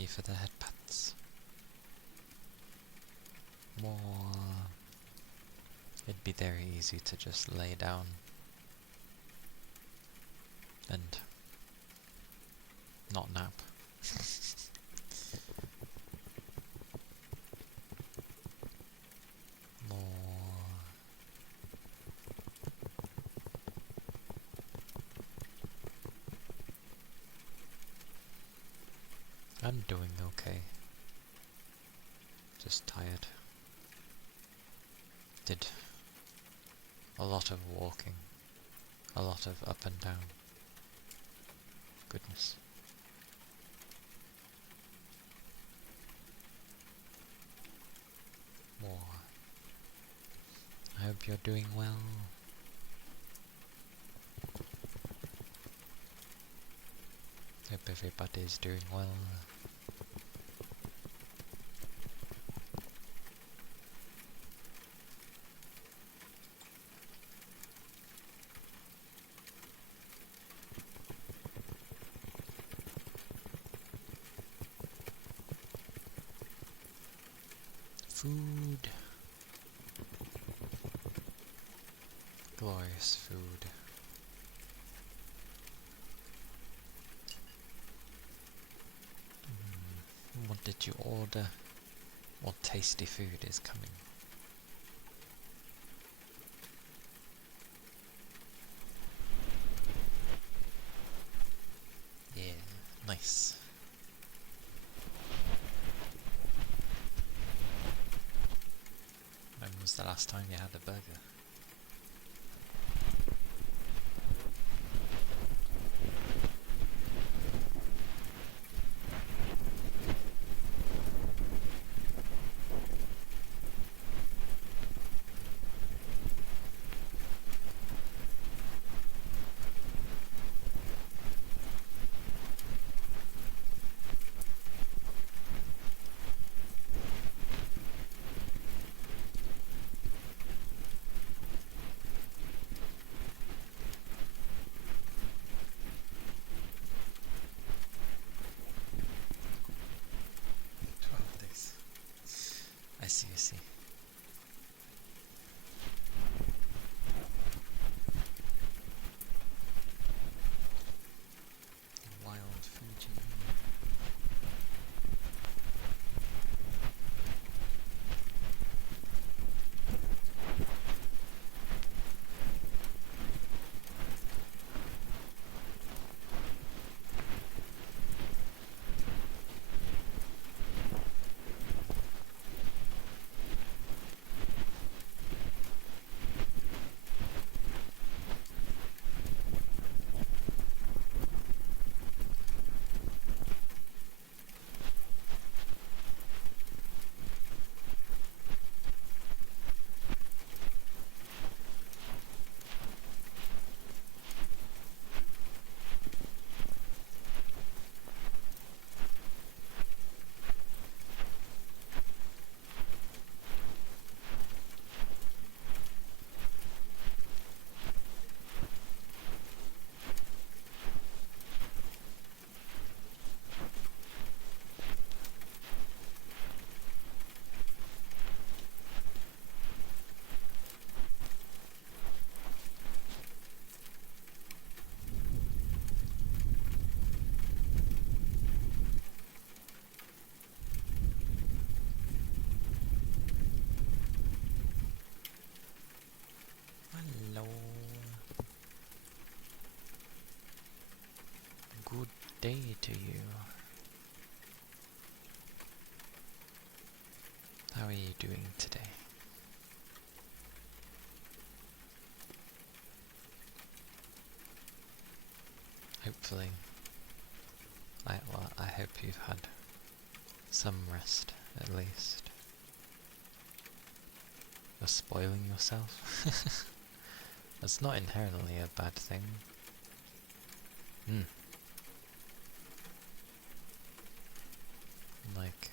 E for the head pats. More. It'd be very easy to just lay down and not nap. More. I'm doing okay. Just tired. Did a lot of walking. A lot of up and down. Goodness. More. I hope you're doing well. Hope everybody's doing well. Food. Glorious food. What did you order? What tasty food is coming? Yeah, nice. When was the last time you had a burger? I see, I see. Wild Fuji. Hello. Good day to you. How are you doing today? Hopefully, I hope you've had some rest at least. You're spoiling yourself? That's not inherently a bad thing. Like,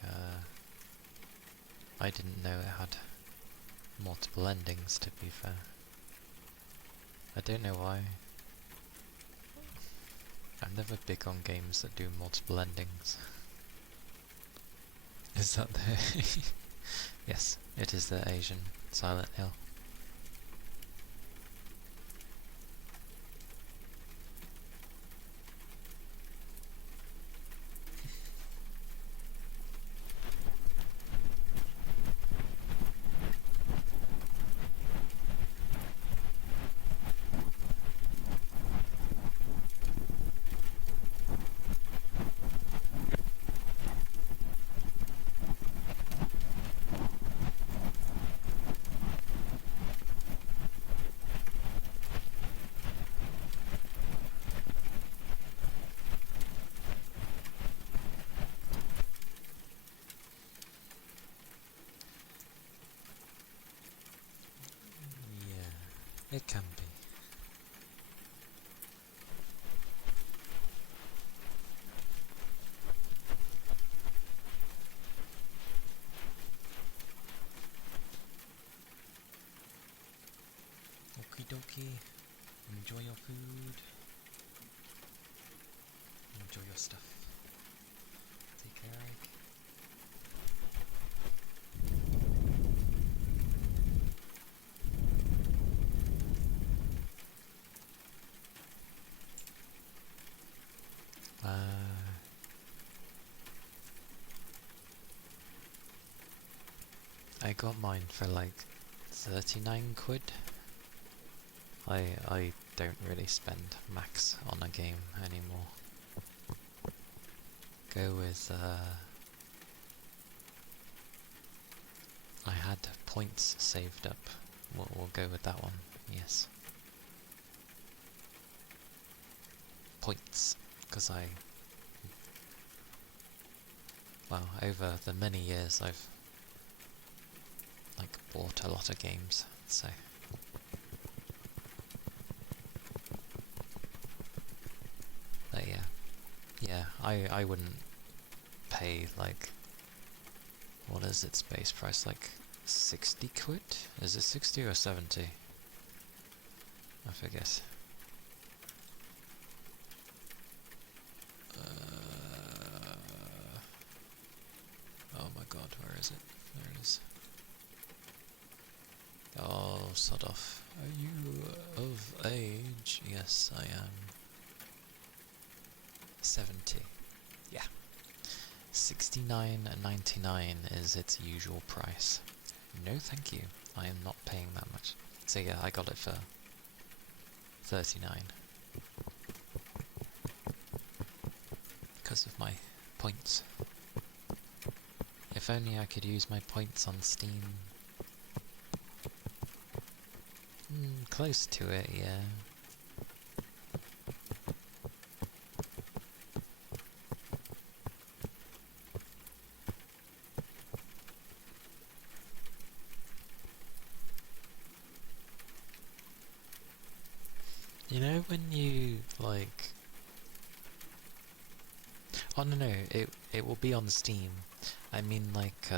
I didn't know it had multiple endings, to be fair. I don't know why. I'm never big on games that do multiple endings. Is that the... Yes, it is the Asian Silent Hill. Yeah, it can be. Okie dokie. Enjoy your food. Enjoy your stuff. Take care, Ike. I got mine for like 39 quid. I don't really spend max on a game anymore. Go with I had points saved up. We'll go with that one. Yes. Points, because well, over the many years I've like bought a lot of games, so but yeah, I wouldn't pay like, what is its base price, like 60 quid? Is it 60 or 70? I forget. Oh my god, where is it? There it is. Oh, sod off. Are you of age? Yes, I am. 70. Yeah. 69.99 is its usual price. No thank you. I am not paying that much. So yeah, I got it for 39. Because of my points. If only I could use my points on Steam. Close to it, yeah. You know when you, like... Oh no, it will be on Steam. I mean like,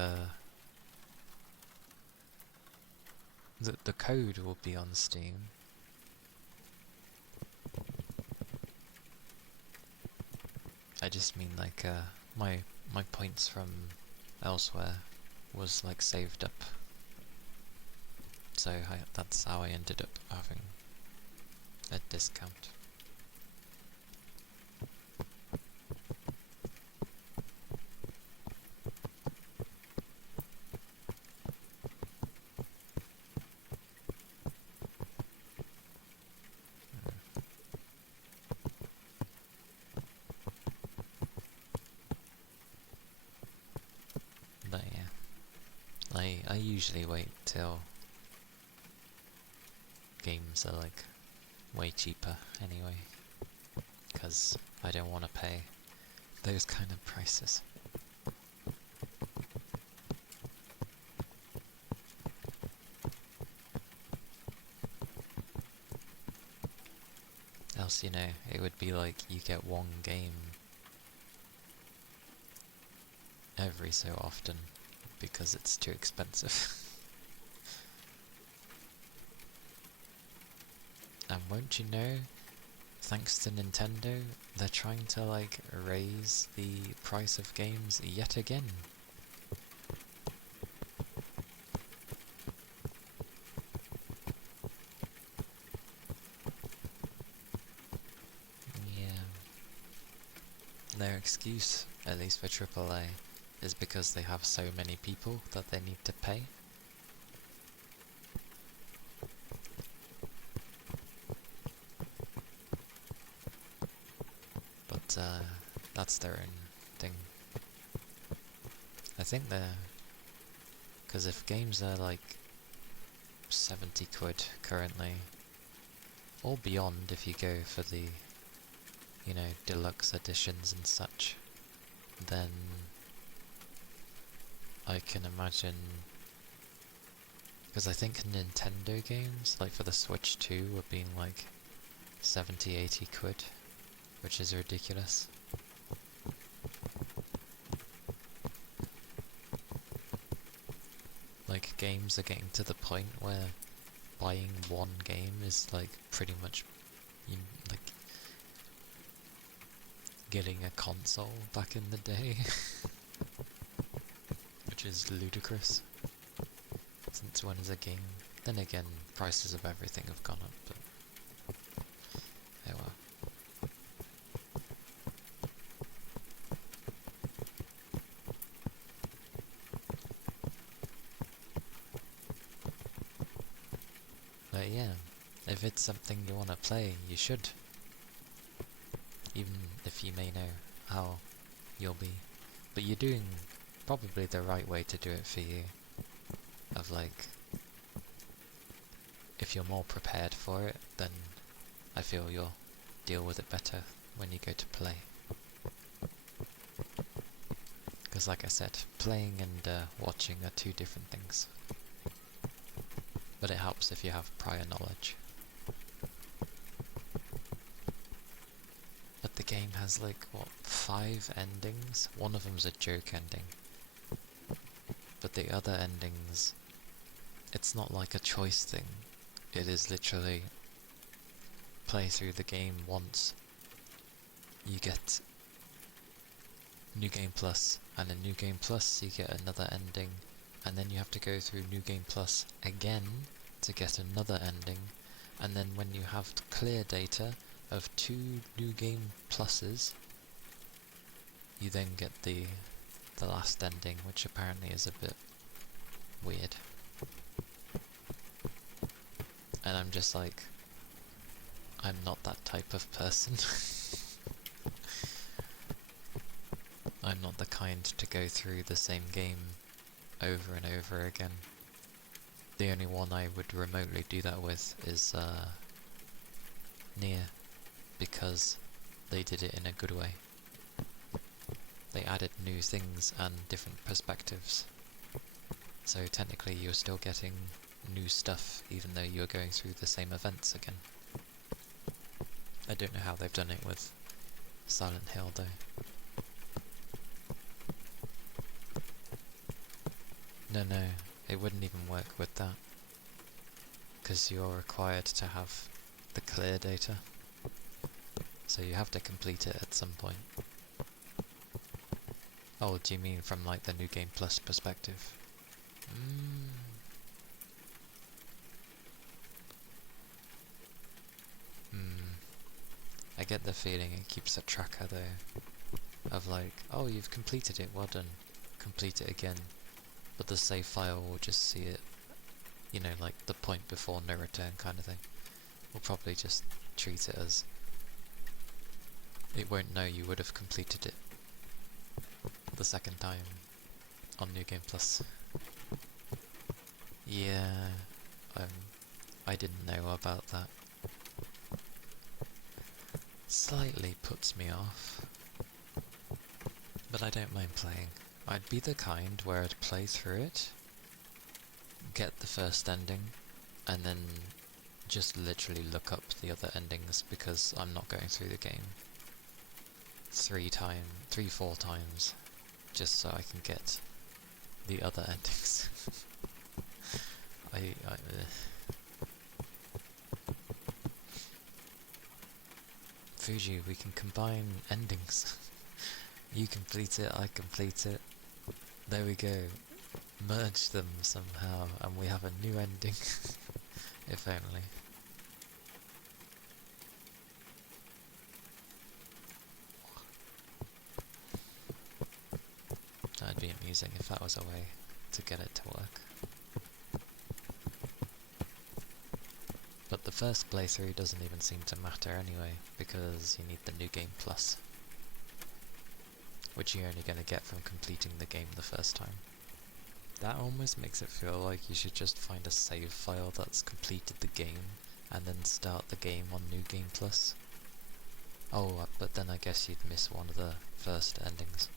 the code will be on Steam. I just mean like, my points from elsewhere was like saved up. So that's how I ended up having a discount. But yeah, I usually wait till games are like way cheaper anyway, because I don't want to pay those kind of prices. Else, you know, it would be like you get one game every so often because it's too expensive. And won't you know, thanks to Nintendo, they're trying to like raise the price of games yet again. excuse, at least for AAA, is because they have so many people that they need to pay. But that's their own thing. I think they're... Because if games are like 70 quid currently, or beyond if you go for the, you know, deluxe editions and such, then I can imagine... Because I think Nintendo games, like for the Switch 2, were being like 70, 80 quid, which is ridiculous. Like, games are getting to the point where buying one game is like pretty much like getting a console back in the day, which is ludicrous. Since when is a game? Then again, prices of everything have gone up, but oh well. But yeah, if it's something you want to play, you should. Even if you may know how you'll be. But you're doing probably the right way to do it for you. Of like, if you're more prepared for it, then I feel you'll deal with it better when you go to play. Because like I said, playing and watching are two different things. But it helps if you have prior knowledge. But the game has like, what, 5 endings? One of them's a joke ending. But the other endings, it's not like a choice thing. It is literally play through the game once. You get New Game Plus, and in New Game Plus you get another ending, and then you have to go through New Game Plus again to get another ending, and then when you have clear data of 2 New Game Pluses, you then get the last ending, which apparently is a bit weird. And I'm just like, I'm not that type of person. I'm not the kind to go through the same game over and over again. The only one I would remotely do that with is Nier, because they did it in a good way. They added new things and different perspectives. So technically you're still getting new stuff even though you're going through the same events again. I don't know how they've done it with Silent Hill though. No, it wouldn't even work with that. Because you're required to have the clear data. So you have to complete it at some point. Oh, do you mean from like the New Game Plus perspective? I get the feeling it keeps a tracker though, of like, oh, you've completed it, well done, complete it again. But the save file will just see it, you know, like the point before no return kind of thing. We'll probably just treat it as, it won't know you would have completed it the second time on New Game Plus. Yeah, I didn't know about that. Slightly puts me off, but I don't mind playing. I'd be the kind where I'd play through it, get the first ending, and then just literally look up the other endings because I'm not going through the game 4 times just so I can get the other endings. Fuji, we can combine endings. You complete it, I complete it. There we go. Merge them somehow and we have a new ending. If only. amusing if that was a way to get it to work. But the first playthrough doesn't even seem to matter anyway, because you need the New Game Plus, which you're only going to get from completing the game the first time. That almost makes it feel like you should just find a save file that's completed the game, and then start the game on New Game Plus. Oh, but then I guess you'd miss one of the first endings.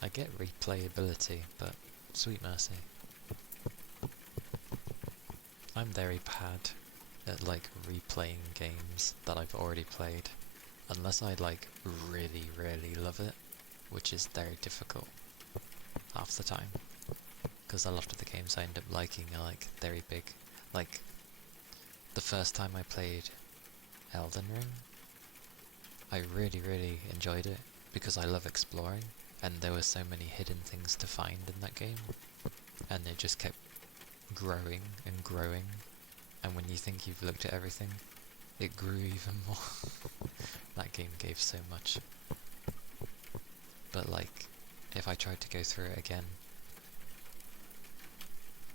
I get replayability, but sweet mercy. I'm very bad at like replaying games that I've already played, unless I like really, really love it, which is very difficult half the time, because a lot of the games I end up liking are like very big. Like the first time I played Elden Ring, I really, really enjoyed it because I love exploring, and there were so many hidden things to find in that game, and it just kept growing and growing, and when you think you've looked at everything, it grew even more. That game gave so much. But like, if I tried to go through it again,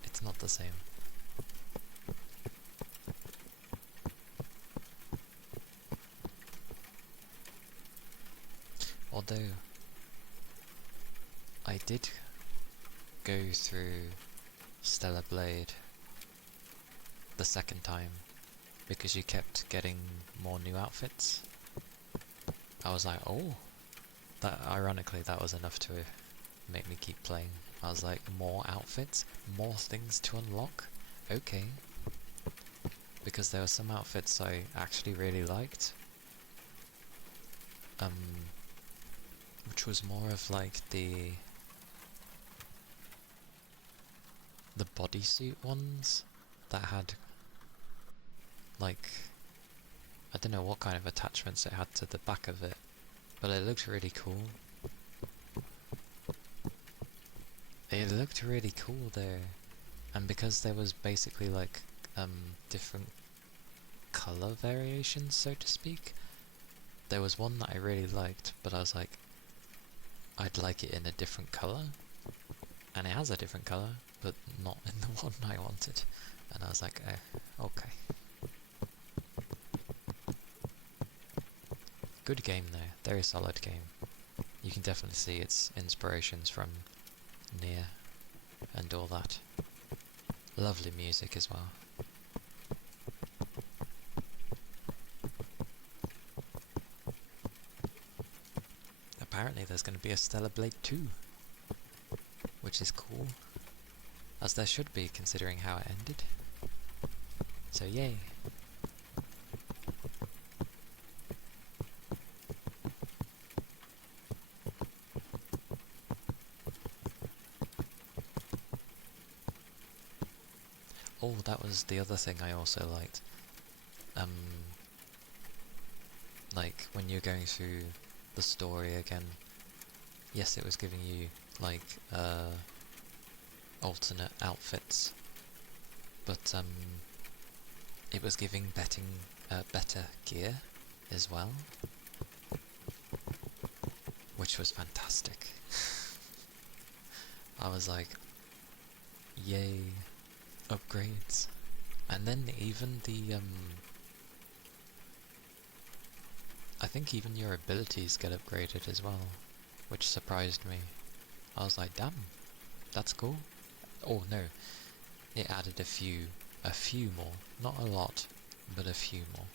it's not the same. Although, I did go through Stellar Blade the second time because you kept getting more new outfits. I was like, oh, that ironically that was enough to make me keep playing. I was like, more outfits, more things to unlock, okay. Because there were some outfits I actually really liked, which was more of like the bodysuit ones that had like, I don't know what kind of attachments it had to the back of it, but it looked really cool. It looked really cool there, and because there was basically like different colour variations, so to speak, there was one that I really liked, but I was like, I'd like it in a different colour, and it has a different colour, but not in the one I wanted, and I was like, okay. Good game though, very solid game. You can definitely see its inspirations from Nier and all that. Lovely music as well. Apparently there's going to be a Stellar Blade 2, which is cool, as there should be considering how it ended. So yay. Oh, that was the other thing I also liked. Like, when you're going through the story again, yes, it was giving you, like, alternate outfits, but, it was giving better gear as well, which was fantastic. I was like, yay, upgrades. And then even the, I think even your abilities get upgraded as well, which surprised me. I was like, damn, that's cool. Oh no, it added a few more. Not a lot, but a few more.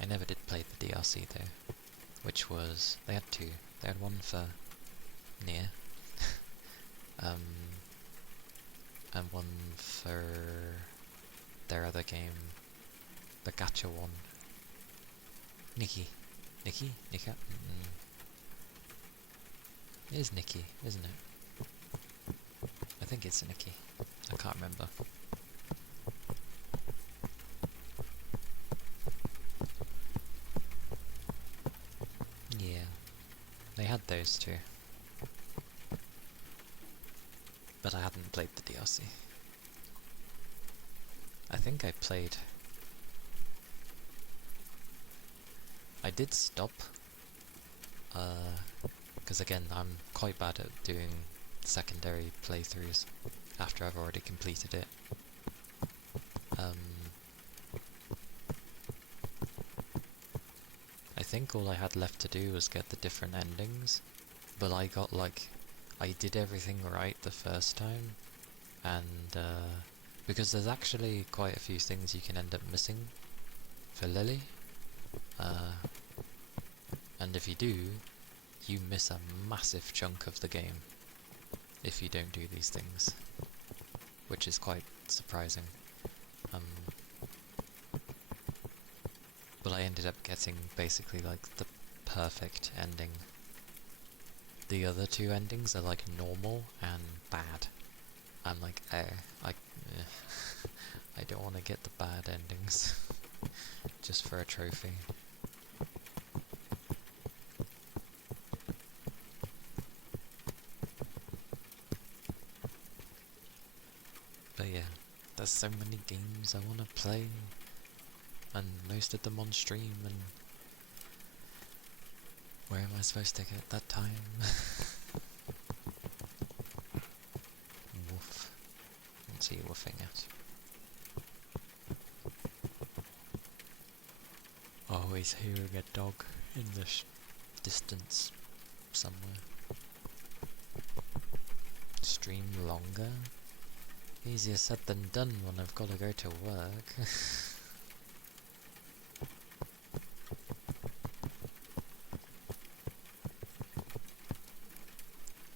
I never did play the DLC though, which was, they had two. They had one for Nier, and one for their other game, the gacha one. Nikki? It is Nikki, isn't it? I think it's Nikki. I can't remember. Yeah, they had those too. But I hadn't played the DLC. I think I played I did stop, because again, I'm quite bad at doing secondary playthroughs after I've already completed it. I think all I had left to do was get the different endings, but I got like, I did everything right the first time, and because there's actually quite a few things you can end up missing for Lily, and if you do, you miss a massive chunk of the game if you don't do these things, which is quite surprising. But I ended up getting basically like the perfect ending. The other two endings are like normal and bad. I'm like, I don't want to get the bad endings just for a trophy. But yeah, there's so many games I want to play, and most of them on stream, and where am I supposed to get that time? Woof. What's he woofing at? Always hearing a dog in the distance somewhere. Stream longer? Easier said than done when I've got to go to work.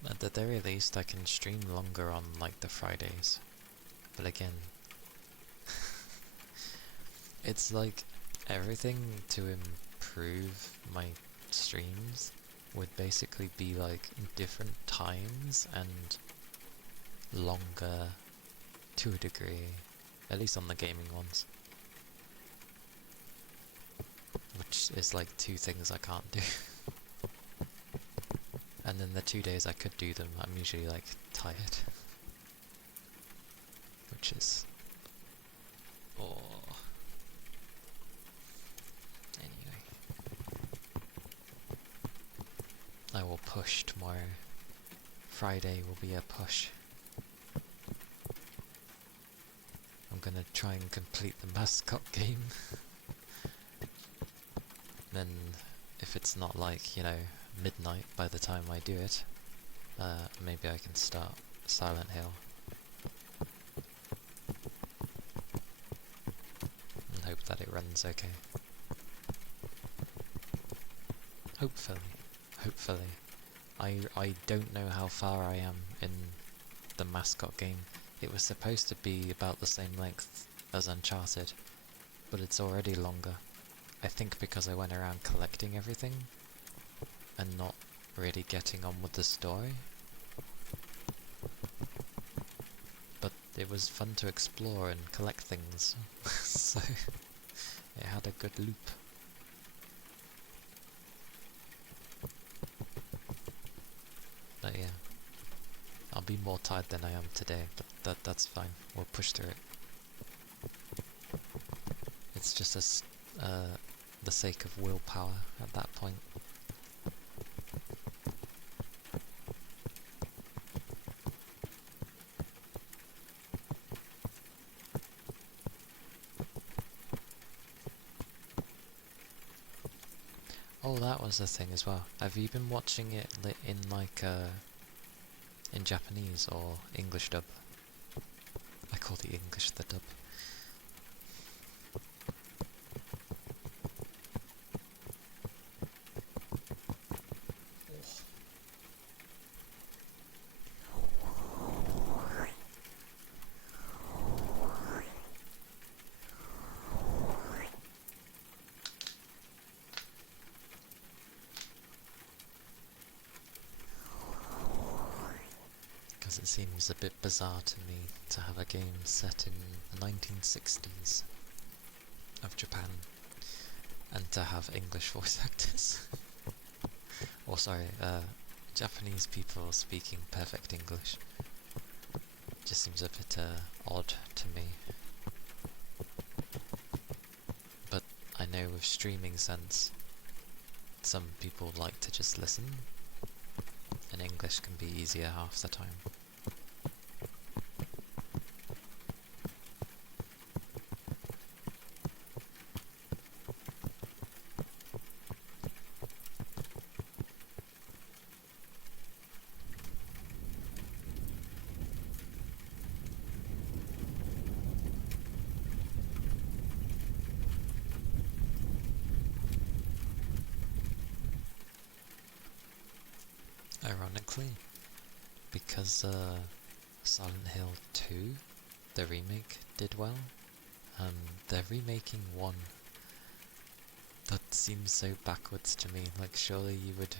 At the very least I can stream longer on like the Fridays. But again, it's like everything to improve my streams would basically be like different times and longer to a degree, at least on the gaming ones, which is like two things I can't do. And then the 2 days I could do them, I'm usually like tired, which is anyway. I will push tomorrow. Friday will be a push. I'm gonna try and complete the mascot game. Then, if it's not like, you know, midnight by the time I do it, maybe I can start Silent Hill. And hope that it runs okay. Hopefully. I don't know how far I am in the mascot game. It was supposed to be about the same length as Uncharted, but it's already longer. I think because I went around collecting everything and not really getting on with the story. But it was fun to explore and collect things, so it had a good loop. But yeah, I'll be more tired than I am today, but that's fine. We'll push through it. It's just the sake of willpower at that point. Oh, that was the thing as well. Have you been watching it in like in Japanese or English dub? I call the English the dub. Because it seems a bit bizarre to me to have a game set in the 1960s of Japan and to have English voice actors. Or sorry, Japanese people speaking perfect English. Just seems a bit odd to me. But I know with Streaming Sense, some people like to just listen, and English can be easier half the time. Ironically, because Silent Hill 2, the remake, did well, they're remaking 1. That seems so backwards to me. Like, surely you would...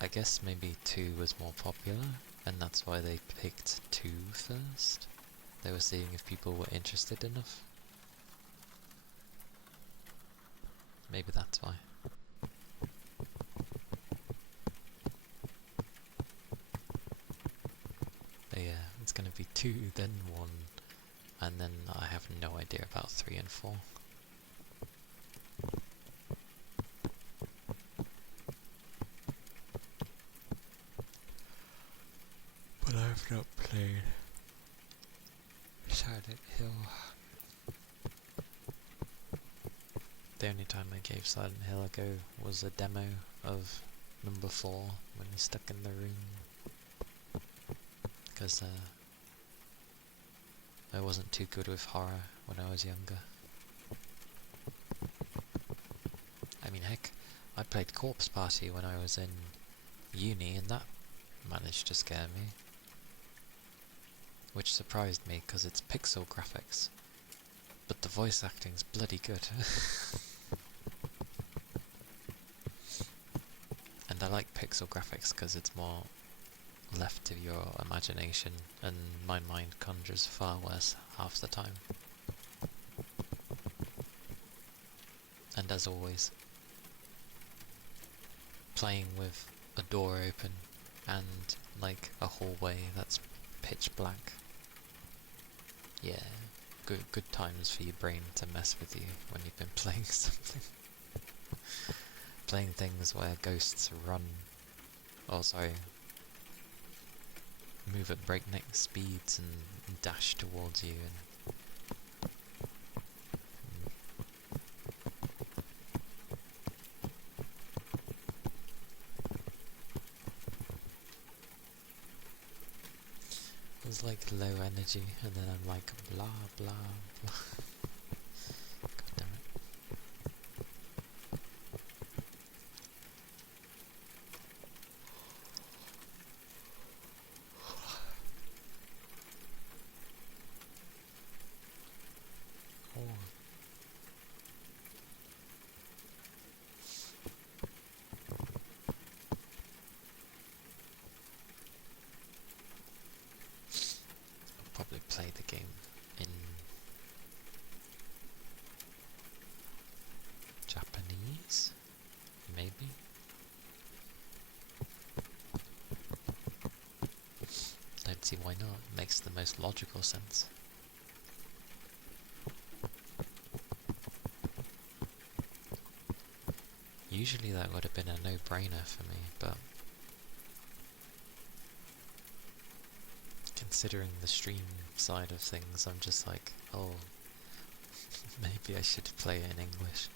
I guess maybe 2 was more popular, and that's why they picked 2 first. They were seeing if people were interested enough. Maybe that's why. But yeah, it's gonna be 2, then 1, and then I have no idea about 3 and 4. But I've not played Silent Hill. The only time I gave Silent Hill a go was a demo of number 4 when he's stuck in the room. Because I wasn't too good with horror when I was younger. I mean, heck, I played Corpse Party when I was in uni, and that managed to scare me. Which surprised me, because it's pixel graphics. But the voice acting's bloody good. And I like pixel graphics because it's more left to your imagination, and my mind conjures far worse half the time. And as always, playing with a door open and like a hallway that's pitch black. Yeah, good times for your brain to mess with you when you've been playing something. Playing things where ghosts run, move at breakneck speeds and dash towards you, and it was like low energy, and then I'm like blah blah blah. God damn it. Oh. I'll probably play the game in Japanese, maybe? Don't see why not, makes the most logical sense. Usually that would have been a no-brainer for me, but considering the stream side of things, I'm just like, oh, maybe I should play it in English.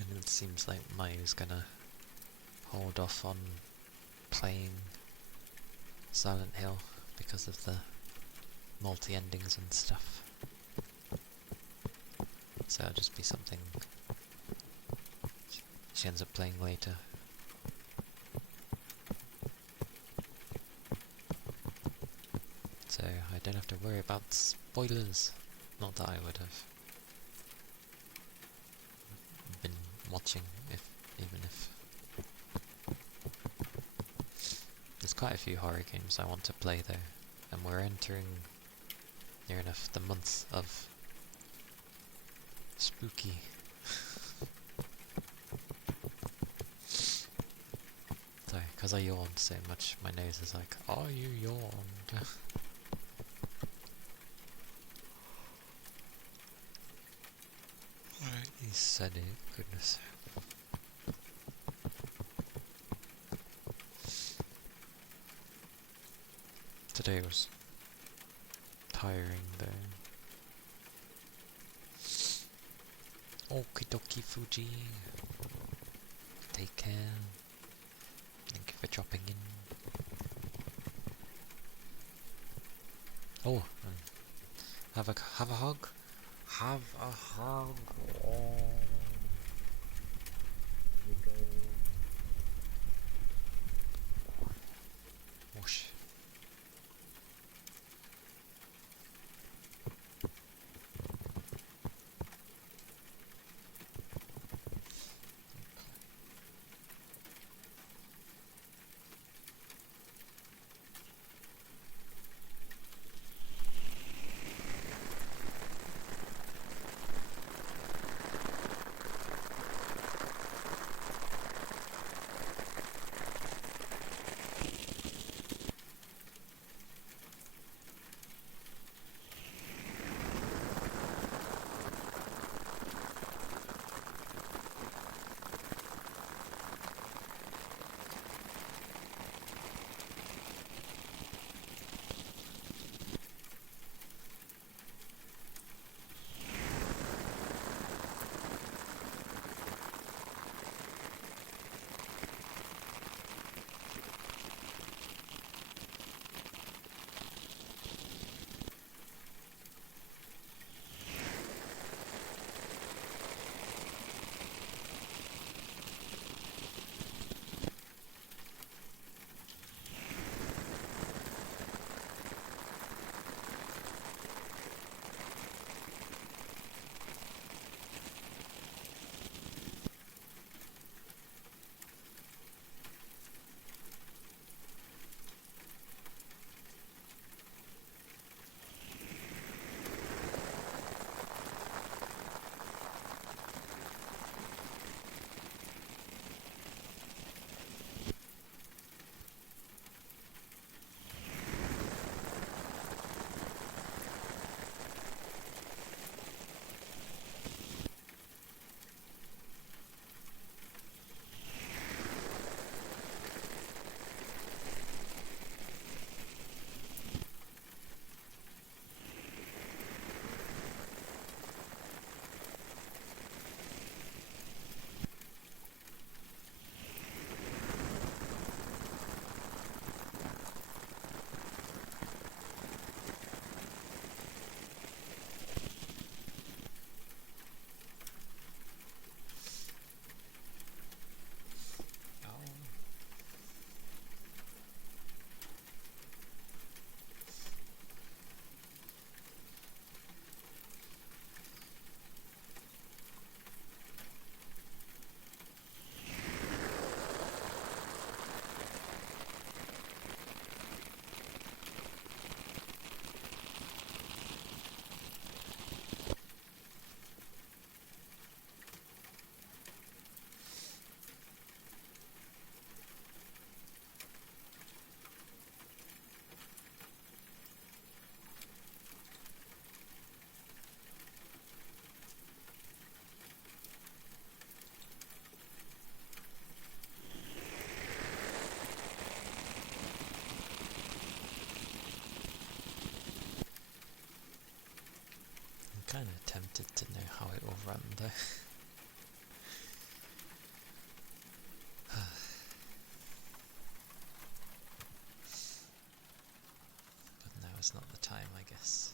And it seems like Mayu's gonna hold off on playing Silent Hill because of the multi-endings and stuff. So it'll just be something she ends up playing later. don't have to worry about spoilers. Not that I would have been watching, even if there's quite a few horror games I want to play though, and we're entering near enough the month of spooky. Sorry, because I yawned so much, my nose is like, oh, you yawned. Alright, he said it, goodness. Today was tiring though. Okie dokie Fuji. Take care. Thank you for dropping in. Oh, have a hug. Have a hug. Oh, here we go. Whoosh. Kind of tempted to know how it will run though. But now is not the time, I guess.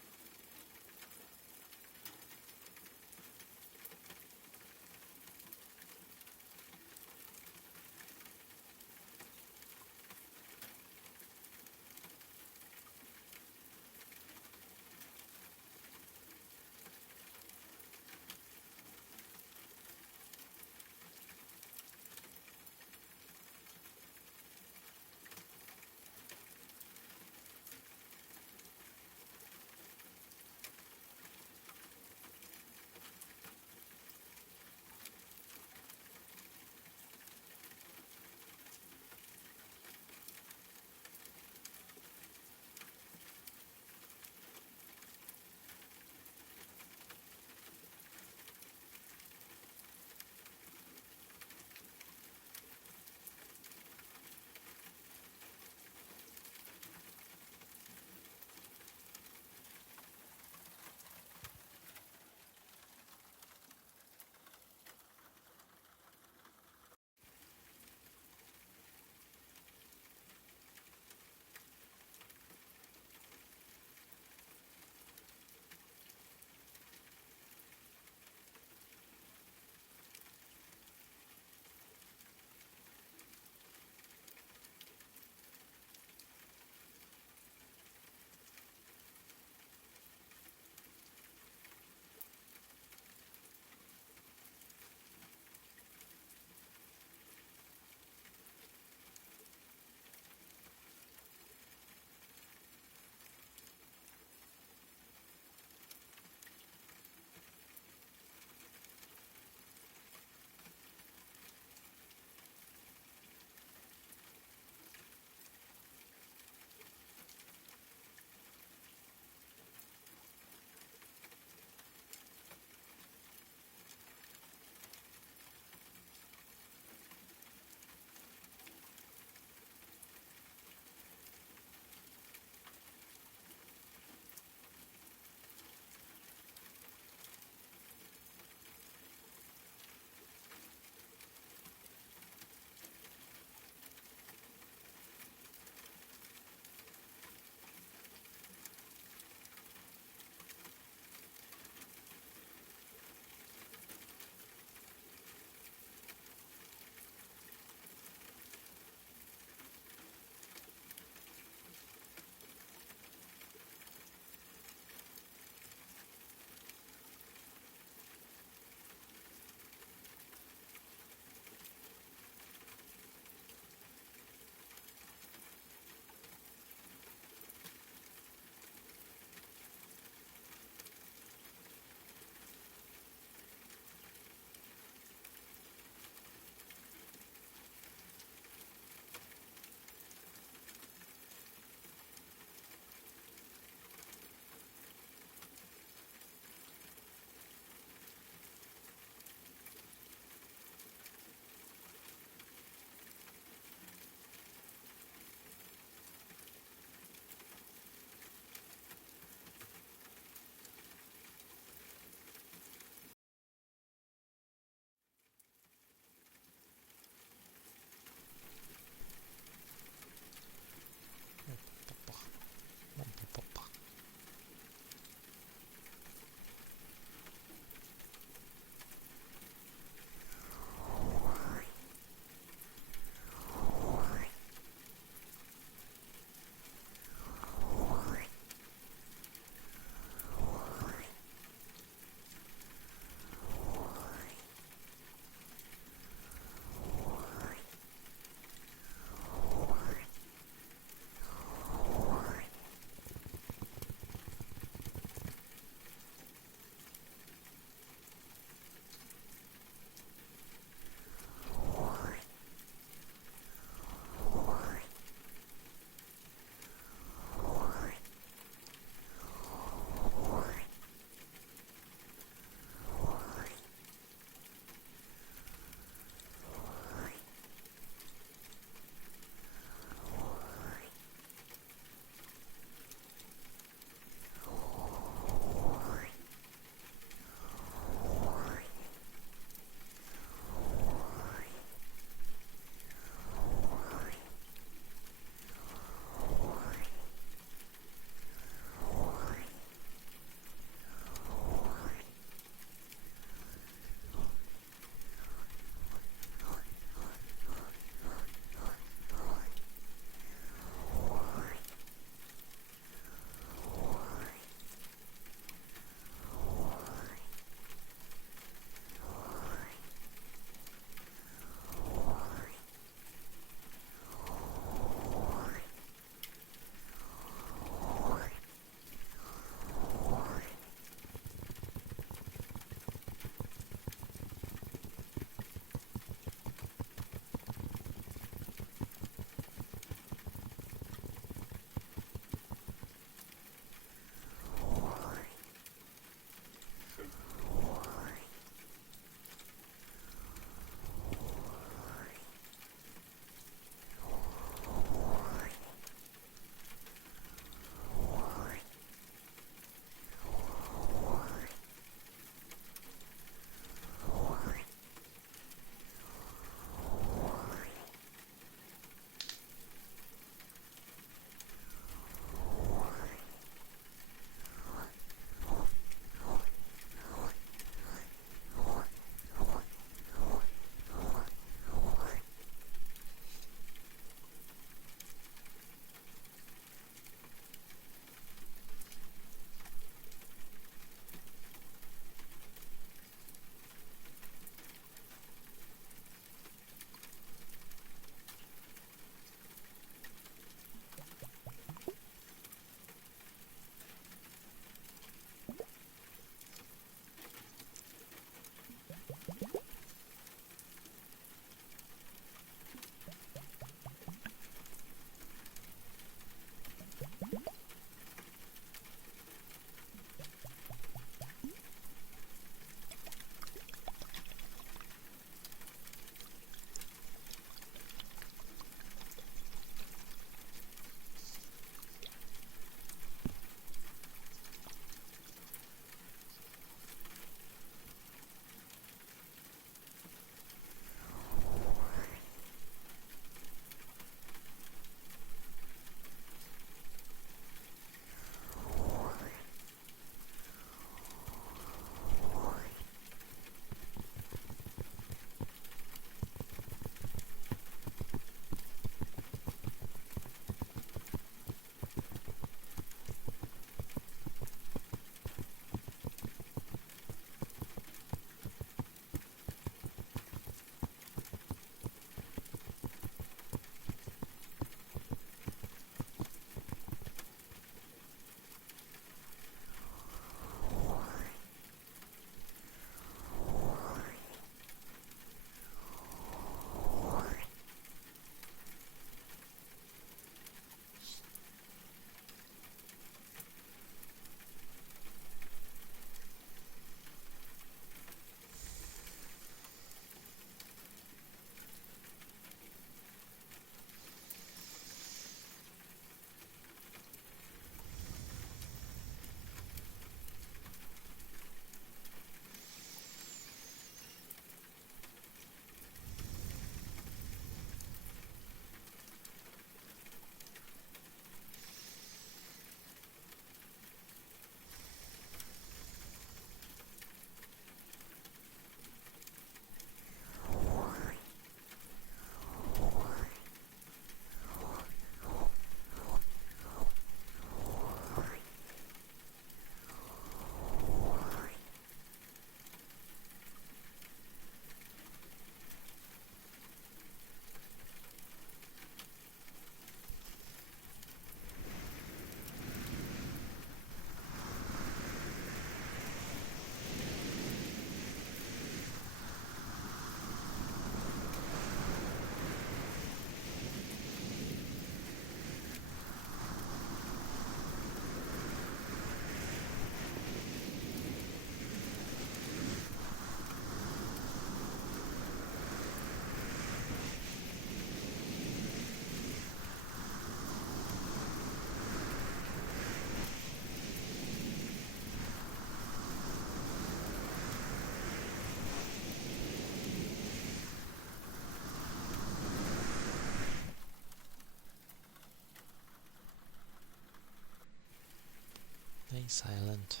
Hi, Silent.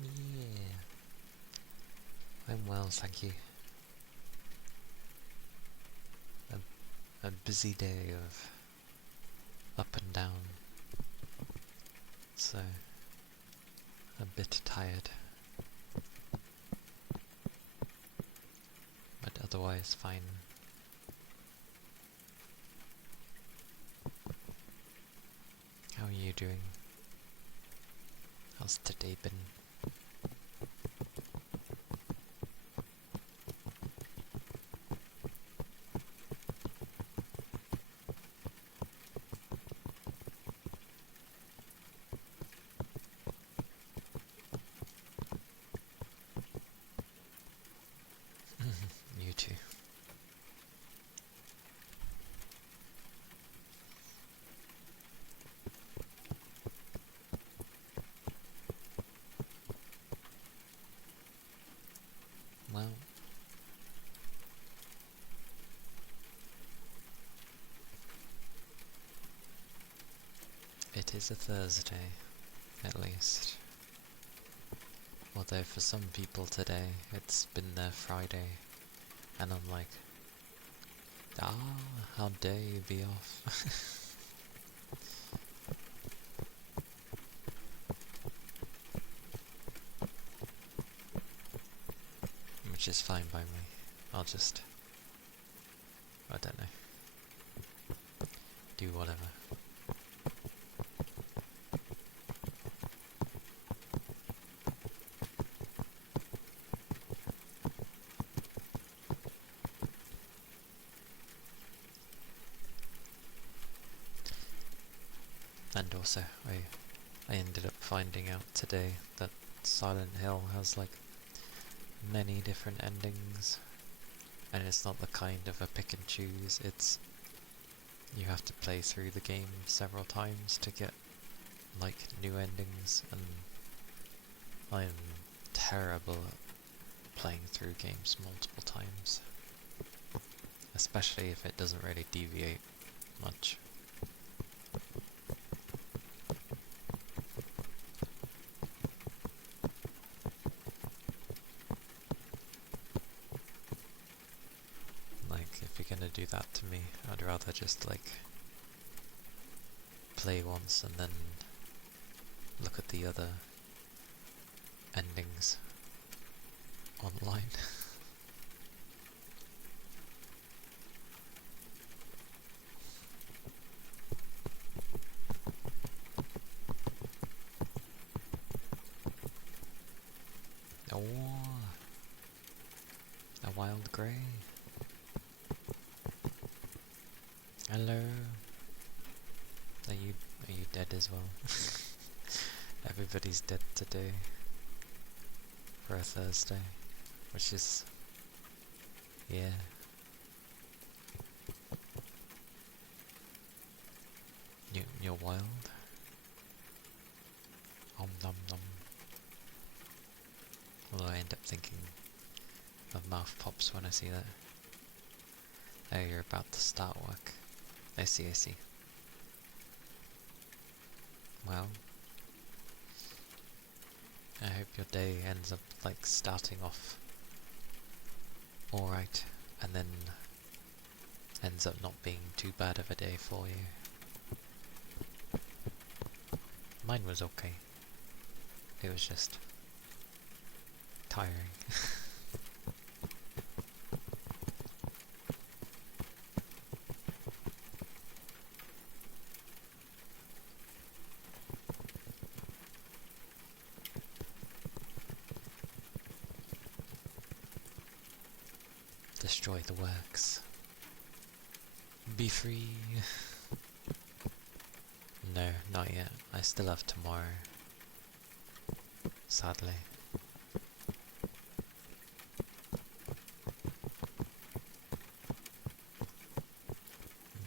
Yeah. I'm well, thank you. A busy day of up and down, so a bit tired, but otherwise fine. How are you doing? How's today been? You too. Well, it is a Thursday, at least. Although for some people today, it's been their Friday, and I'm like, how dare you be off? Which is fine by me. I'll just, I don't know, do whatever. And also, I ended up finding out today that Silent Hill has like many different endings, and it's not the kind of a pick and choose. It's you have to play through the game several times to get like new endings, and I am terrible at playing through games multiple times, especially if it doesn't really deviate much. Like, if you're gonna do that to me, I'd rather just like play once and then look at the other endings online. Oh, a wild grey. Hello. Are you dead as well? Everybody's dead today for a Thursday, which is, yeah. You're wild. Om nom nom. Although I end up thinking of mouth pops when I see that. Oh, you're about to start work. I see, I see. Well, I hope your day ends up like starting off alright, and then ends up not being too bad of a day for you. Mine was okay. It was just tiring. Destroy the works. Be free. No, not yet. I still have tomorrow. Sadly.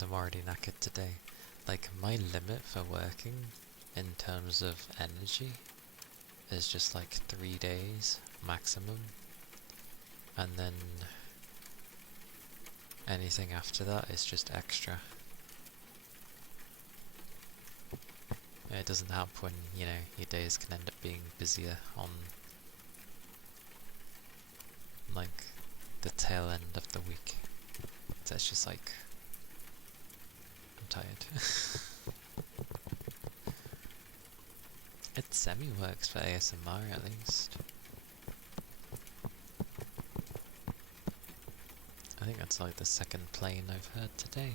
I'm already knackered today. Like, my limit for working in terms of energy is just like 3 days maximum. And then anything after that is just extra. It doesn't help when, you know, your days can end up being busier on, like, the tail end of the week. So it's just like, I'm tired. It semi-works for ASMR at least. I think that's like the second plane I've heard today.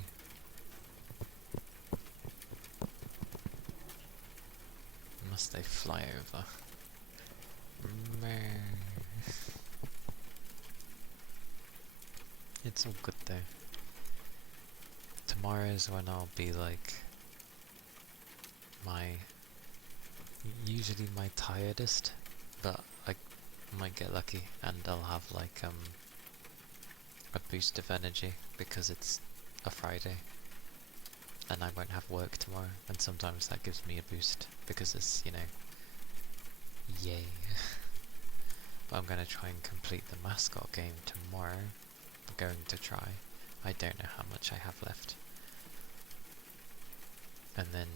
Unless they fly over. It's all good though. Tomorrow's when I'll be like usually my tiredest, but I might get lucky and I'll have like a boost of energy because it's a Friday and I won't have work tomorrow, and sometimes that gives me a boost because it's, you know, yay. But I'm gonna try and complete the mascot game tomorrow. I'm going to try. I don't know how much I have left. And then,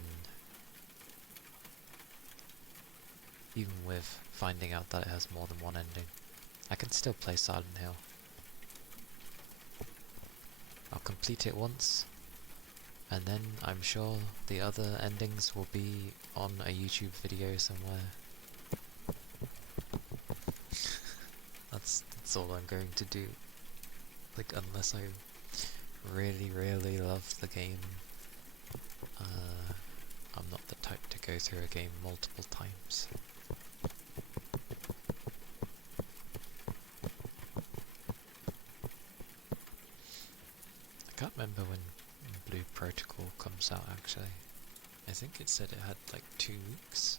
even with finding out that it has more than one ending, I can still play Silent Hill. I'll complete it once, and then I'm sure the other endings will be on a YouTube video somewhere. That's all I'm going to do. Like, unless I really, really love the game, I'm not the type to go through a game multiple times. I can't remember when Blue Protocol comes out actually. I think it said it had like 2 weeks.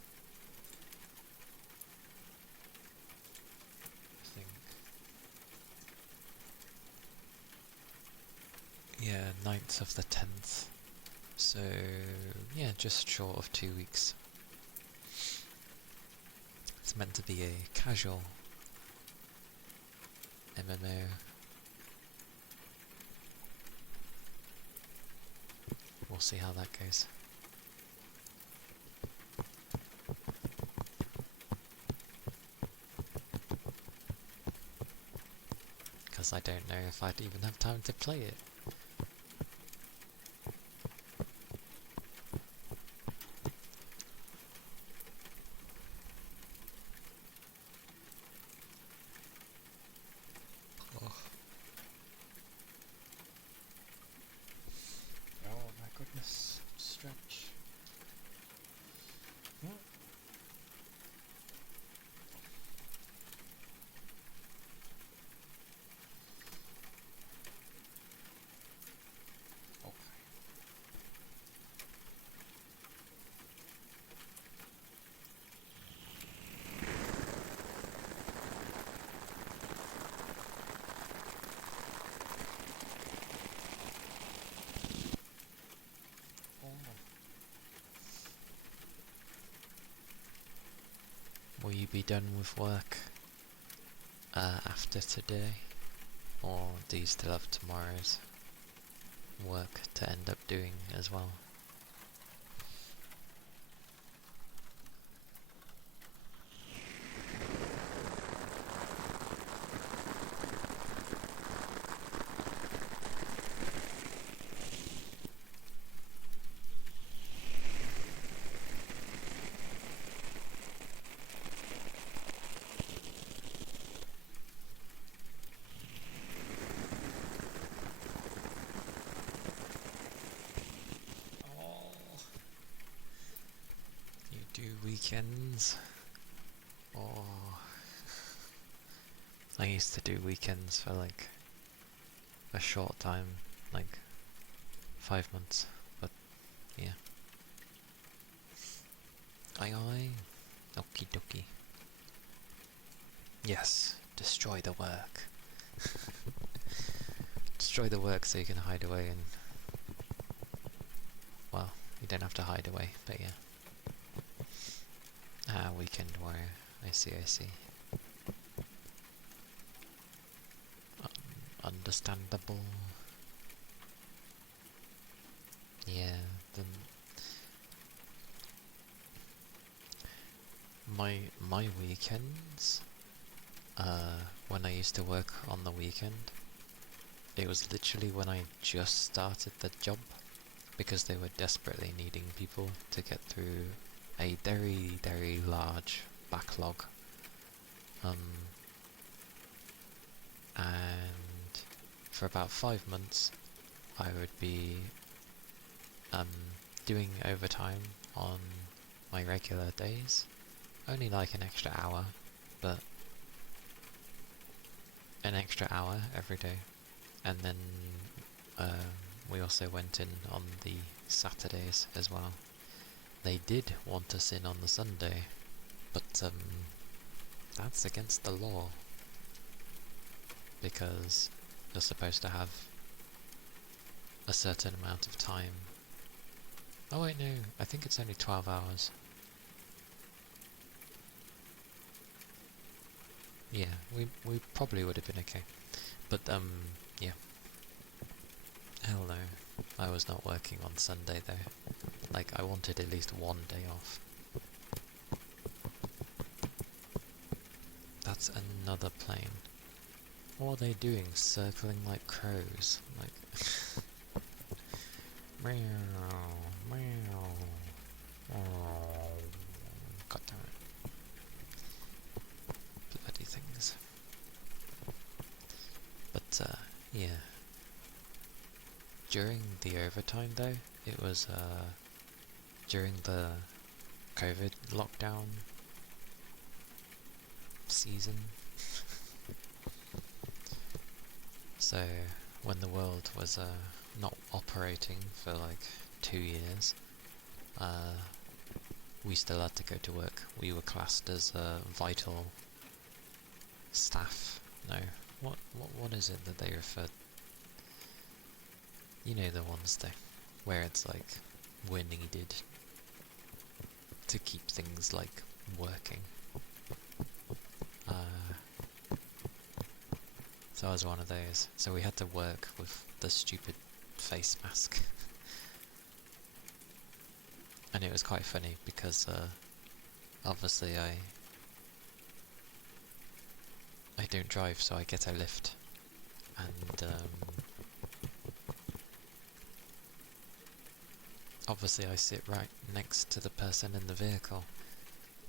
I think. Yeah, 9th of the 10th. So, yeah, just short of 2 weeks. It's meant to be a casual MMO. We'll see how that goes. Because I don't know if I'd even have time to play it. Oh my goodness, stretch. Oh. Okay. Will you be done with work after today? Or do you still have tomorrow's work to end up doing as well? You do weekends? Oh, I used to do weekends for like a short time, like 5 months, but yeah. Aye aye, okie dokie. Yes, destroy the work. Destroy the work so you can hide away and... well, you don't have to hide away, but yeah. Ah, weekend warrior. I see, I see. Understandable. Yeah, my weekends, when I used to work on the weekend, it was literally when I just started the job, because they were desperately needing people to get through a very, very large backlog. And for about 5 months, I would be doing overtime on my regular days, only like an extra hour, but an extra hour every day. And then we also went in on the Saturdays as well. They did want us in on the Sunday, but that's against the law, because you're supposed to have a certain amount of time. Oh wait, no, I think it's only 12 hours. Yeah, we probably would have been okay. But yeah. Hell no. I was not working on Sunday though. Like, I wanted at least one day off. That's another plane. What are they doing? Circling like crows. Like meow, meow. Oh, God damn it. Bloody things. But yeah. During the overtime though, it was during the COVID lockdown season. So when the world was not operating for like 2 years, we still had to go to work. We were classed as vital staff. No, what is it that they refer? You know, the ones there where it's like we're needed to keep things like working. So I was one of those. So we had to work with the stupid face mask. And it was quite funny because obviously I don't drive, so I get a lift, and obviously I sit right next to the person in the vehicle.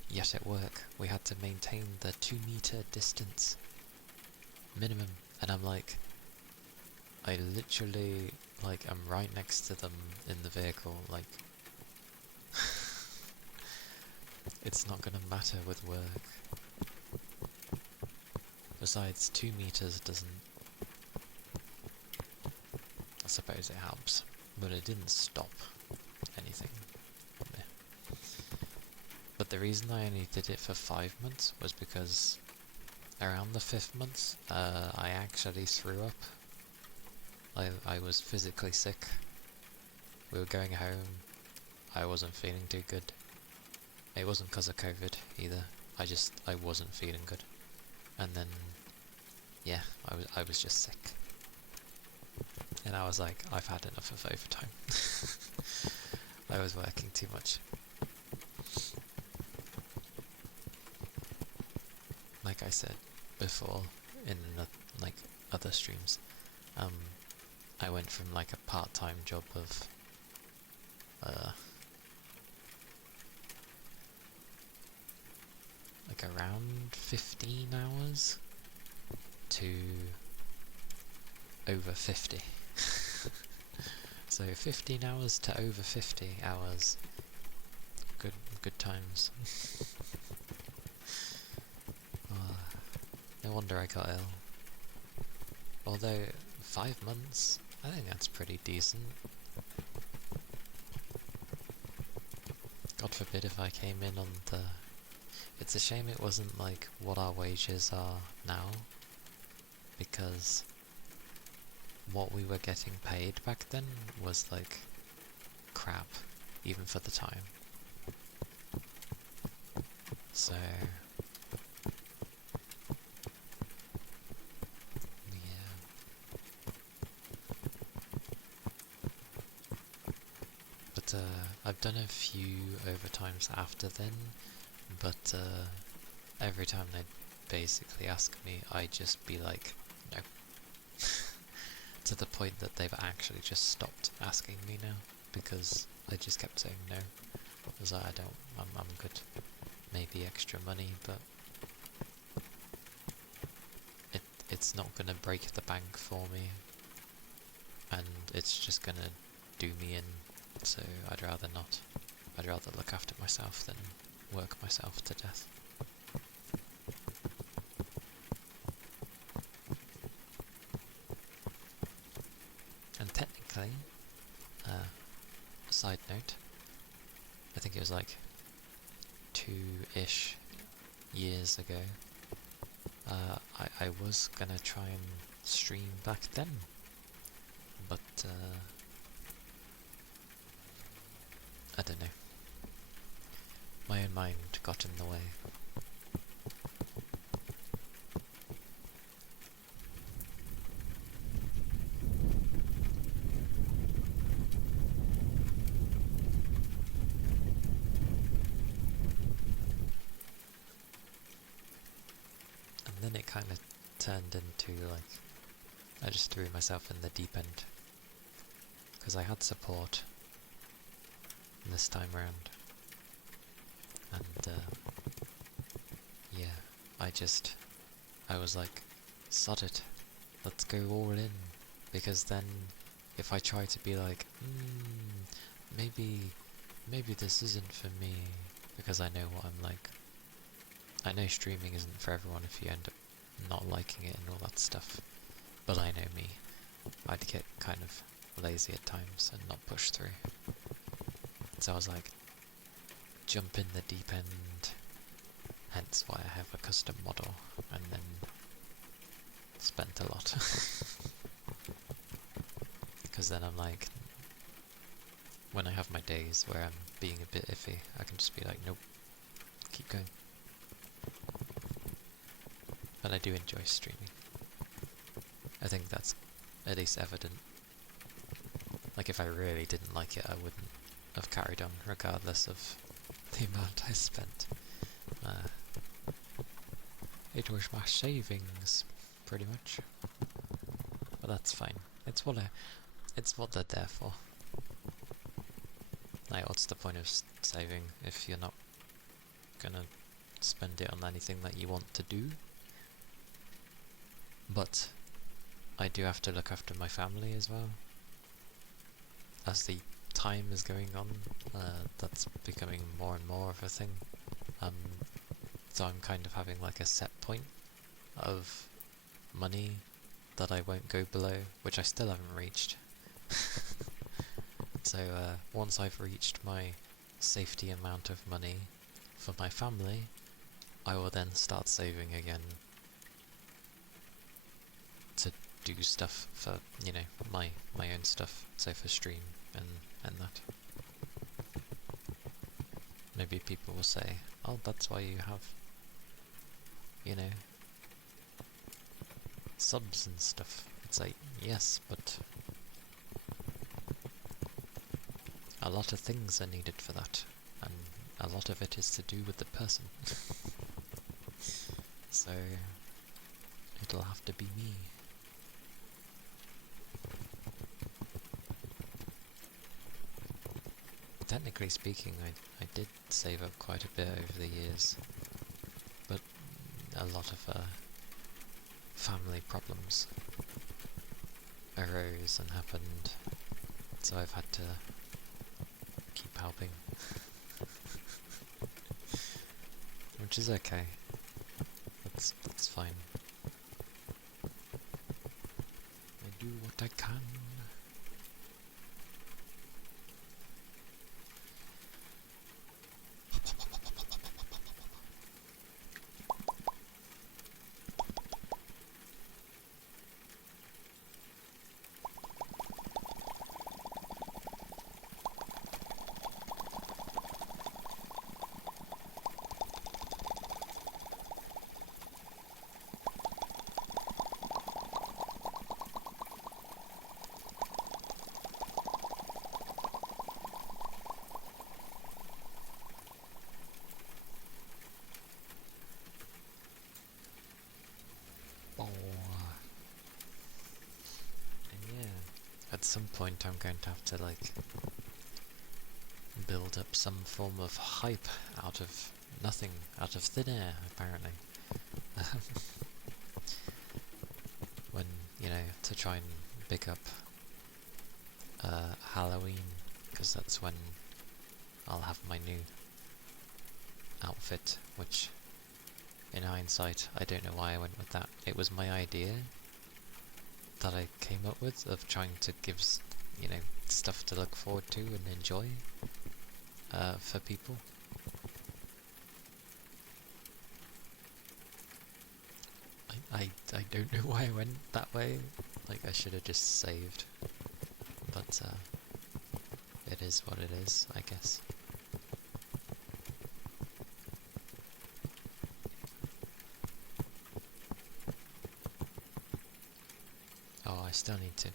Yet at work we had to maintain the 2-meter distance minimum, and I'm like, I literally, like, I'm right next to them in the vehicle, like, it's not gonna matter with work. Besides, 2 meters doesn't, I suppose it helps, but it didn't stop anything. Yeah. But the reason I only did it for 5 months was because around the 5th month, I actually threw up. I was physically sick. We were going home. I wasn't feeling too good. It wasn't because of COVID either. I wasn't feeling good. And then, yeah, I was just sick. And I was like, I've had enough of overtime. I was working too much. Like I said before in like other streams, I went from like a part-time job of like around 15 hours to over 50. So 15 hours to over 50 hours. Good times. No wonder I got ill. Although 5 months, I think that's pretty decent. God forbid if I came in on the... It's a shame it wasn't like what our wages are now, because what we were getting paid back then was like crap, even for the time. So yeah. But I've done a few overtimes after then, but every time they basically ask me, I just be like, no. To the point that they've actually just stopped asking me now, because I just kept saying no. I was like, I'm good. Maybe extra money, but it's not gonna break the bank for me, and it's just gonna do me in, so I'd rather not. I'd rather look after myself than work myself to death. And technically, side note, I think it was like 2-ish years ago, I was gonna try and stream back then, but I don't know. My own mind got in the way. And then it kind of turned into like, I just threw myself in the deep end, because I had support this time around, and yeah, I was like, sod it, let's go all in, because then if I try to be like, maybe this isn't for me, because I know what I'm like. I know streaming isn't for everyone if you end up not liking it and all that stuff, but I know me. I'd get kind of lazy at times and not push through. So I was like, jump in the deep end, hence why I have a custom model, and then spent a lot. Because then I'm like, when I have my days where I'm being a bit iffy, I can just be like, nope, keep going. But I do enjoy streaming. I think that's at least evident. Like, if I really didn't like it, I wouldn't have carried on, regardless of the amount I spent. It was my savings, pretty much. But that's fine. It's what they're there for. Like, what's the point of saving if you're not gonna spend it on anything that you want to do? But I do have to look after my family as well. As the time is going on, that's becoming more and more of a thing. So I'm kind of having like a set point of money that I won't go below, which I still haven't reached. So once I've reached my safety amount of money for my family, I will then start saving again to do stuff for, you know, my own stuff, so for stream and that. Maybe people will say, oh, that's why you have, you know, subs and stuff. It's like, yes, but a lot of things are needed for that, and a lot of it is to do with the person. So it'll have to be me. Technically speaking, I did save up quite a bit over the years, but a lot of family problems arose and happened, so I've had to keep helping. Which is okay. That's fine. I do what I can. at some point I'm going to have to like build up some form of hype out of nothing, out of thin air, apparently. When, you know, to try and pick up Halloween, because that's when I'll have my new outfit, which in hindsight I don't know why I went with that. It was my idea that I came up with of trying to give, you know, stuff to look forward to and enjoy for people. I don't know why I went that way. Like, I should have just saved. But it is what it is, I guess. Oh, I still need to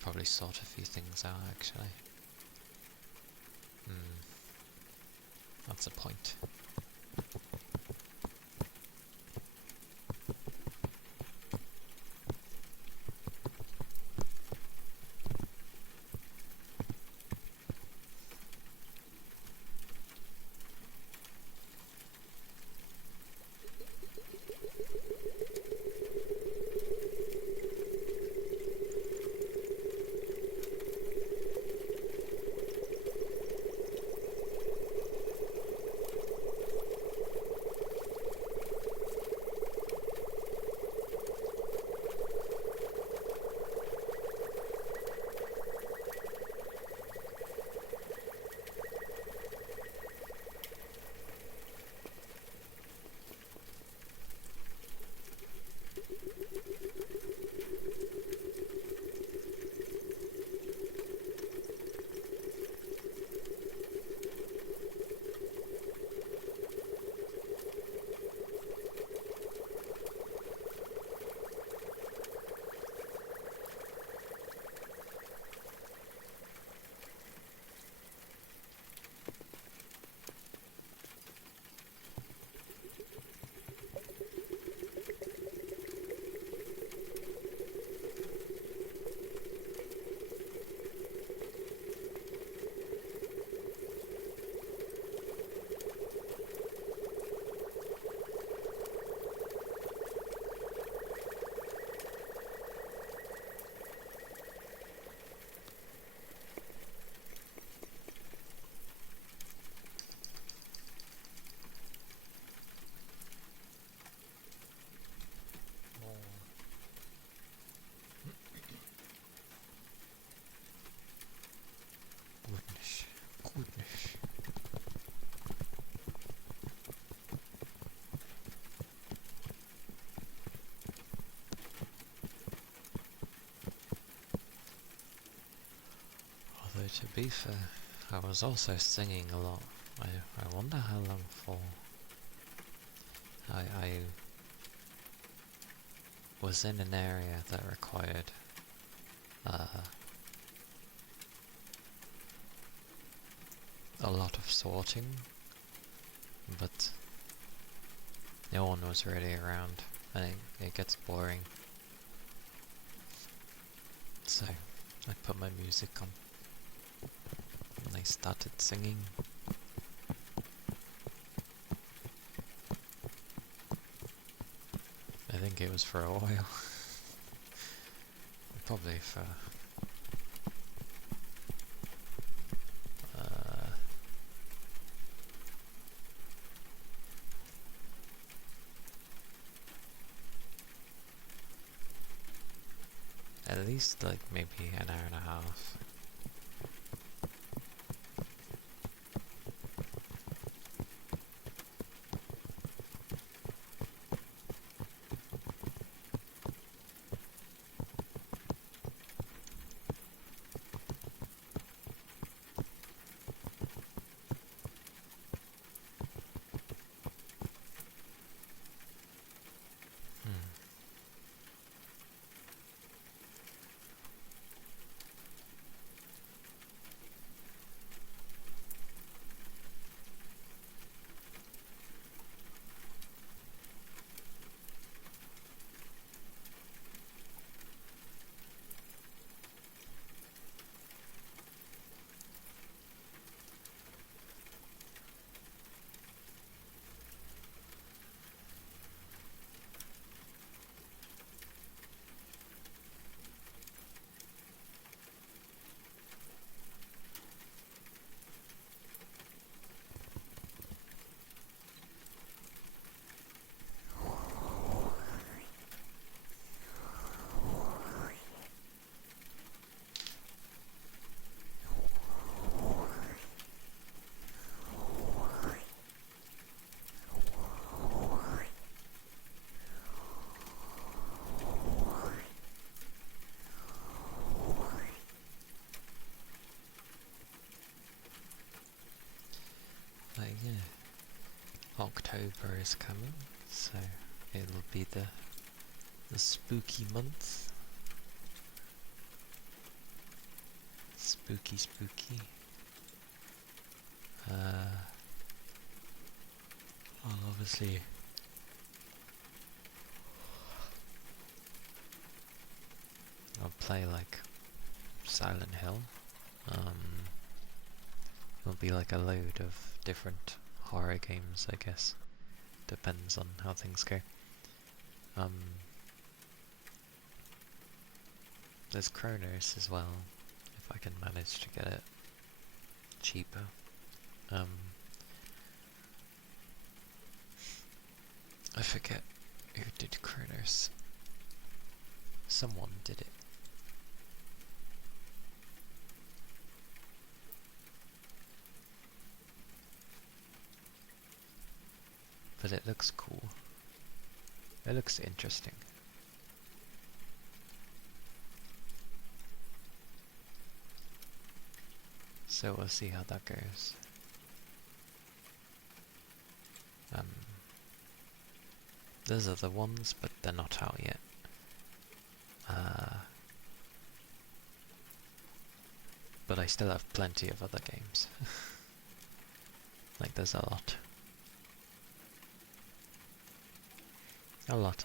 probably sort a few things out, actually. That's a point. Goodness. Although to be fair, I was also singing a lot. I wonder how long for. I was in an area that required a lot of sorting, but no one was really around, and it gets boring. So I put my music on, and I started singing. I think it was for a while. Probably for at least like maybe an hour and a half. October is coming, so it'll be the spooky month. Spooky, spooky. Obviously I'll play like Silent Hill. It'll be like a load of different horror games, I guess. Depends on how things go. There's Chronos as well, if I can manage to get it cheaper. I forget who did Chronos. Someone did it. But it looks cool. It looks interesting. So we'll see how that goes. Those are the ones, but they're not out yet. But I still have plenty of other games. Like there's a lot. A lot.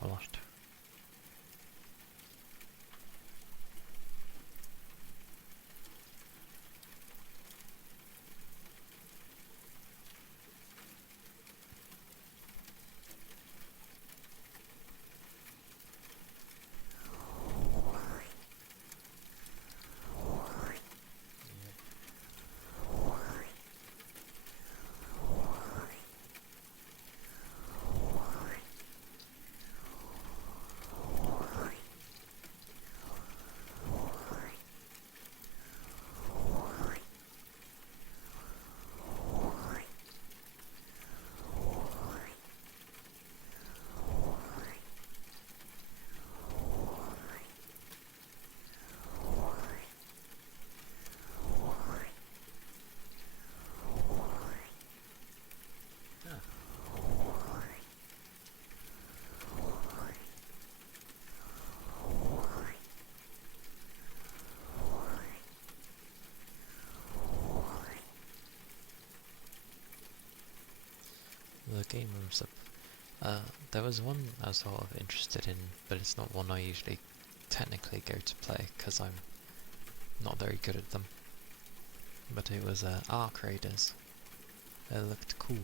The game rooms up. There was one I was sort of interested in, but it's not one I usually technically go to play because I'm not very good at them. But it was Ark Raiders. It looked cool.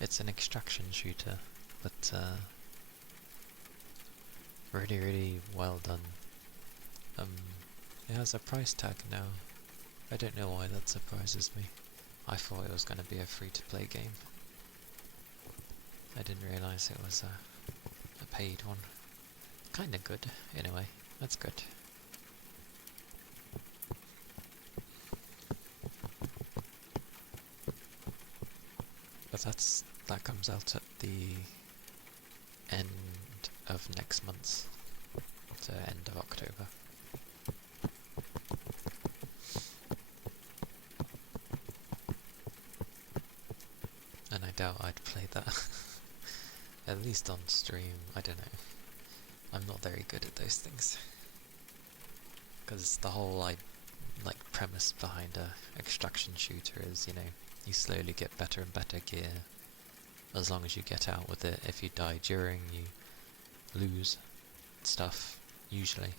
It's an extraction shooter, but really well done. It has a price tag now. I don't know why that surprises me. I thought it was going to be a free-to-play game. I didn't realise it was a paid one. Kinda good, in a way. That's good. But that comes out at the end of next month. So end of October. And I doubt I'd play that. At least on stream, I don't know. I'm not very good at those things. Because the whole premise behind a extraction shooter is, you know, you slowly get better and better gear as long as you get out with it. If you die during, you lose stuff, usually.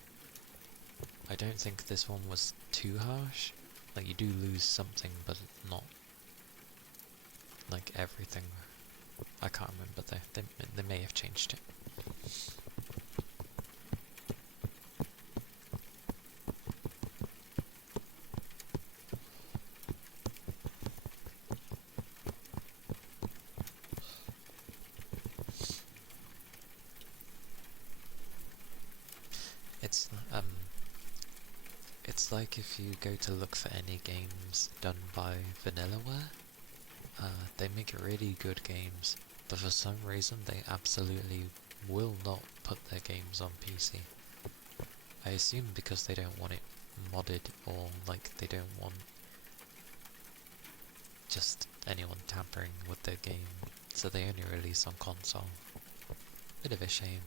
I don't think this one was too harsh. Like, you do lose something, but not like everything. I can't remember though. They may have changed it. It's like if you go to look for any games done by Vanillaware. They make really good games, but for some reason they absolutely will not put their games on PC. I assume because they don't want it modded, or like they don't want just anyone tampering with their game. so they only release on console. Bit of a shame.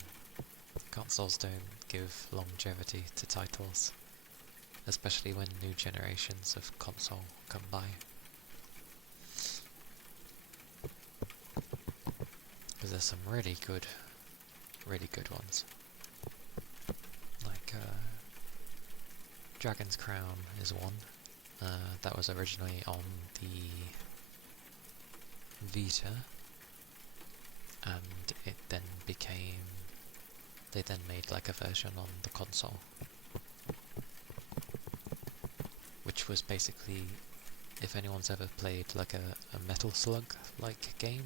Consoles don't give longevity to titles, especially when new generations of console come by. Because there's some really good ones. Like Dragon's Crown is one. That was originally on the Vita, and it then became... they then made like a version on the console, which was basically, if anyone's ever played like a Metal Slug like game,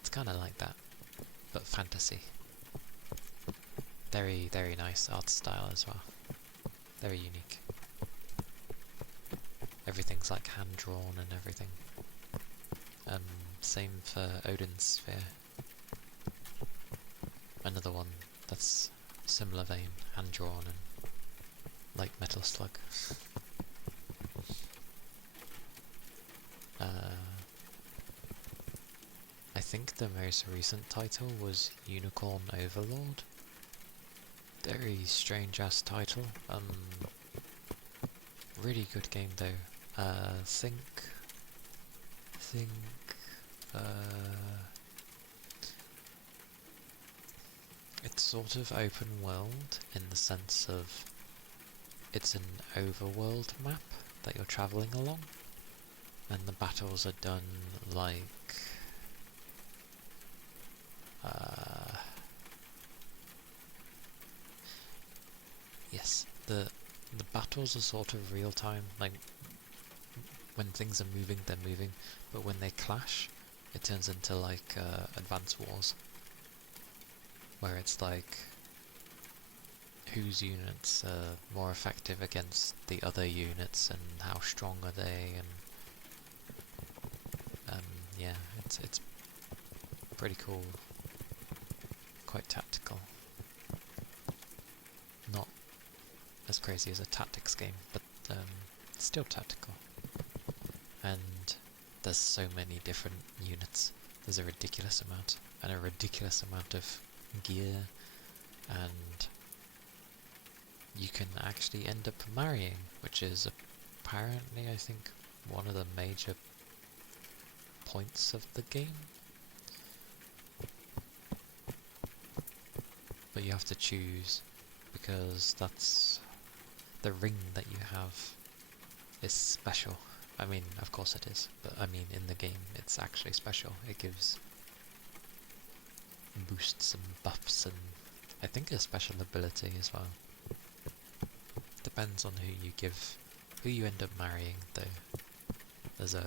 it's kind of like that, but fantasy. Very, very nice art style as well. Very unique. Everything's like hand drawn and everything. Same for Odin's Sphere. Another one that's similar vein, hand drawn and like Metal Slug. I think the most recent title was Unicorn Overlord. Very strange ass title. Really good game though. It's sort of open world in the sense of it's an overworld map that you're travelling along, and the battles are done like yes, the battles are sort of real time, like when things are moving, they're moving, but when they clash, it turns into like Advance Wars, where it's like whose units are more effective against the other units and how strong are they, and yeah, it's pretty cool, quite tactical. Not as crazy as a tactics game, but still tactical. And there's so many different units. There's a ridiculous amount, and a ridiculous amount of gear, and you can actually end up marrying, which is apparently, I think, one of the major points of the game. But you have to choose, because that's the ring that you have is special. I mean, of course it is, but I mean, in the game it's actually special. It gives boosts and buffs, and I think a special ability as well. Depends on who you end up marrying though. There's a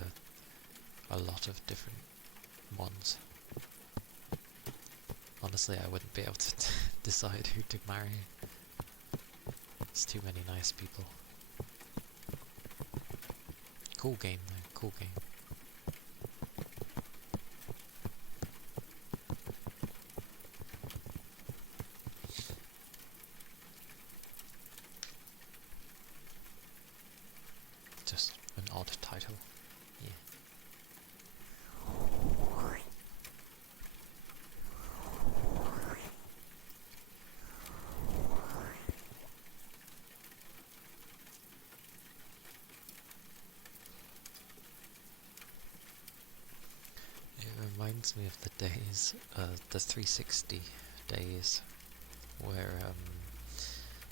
lot of different ones. Honestly, I wouldn't be able to decide who to marry. There's too many nice people. Cool game though, cool game. Just an odd title, yeah. It reminds me of the days, the 360 days, where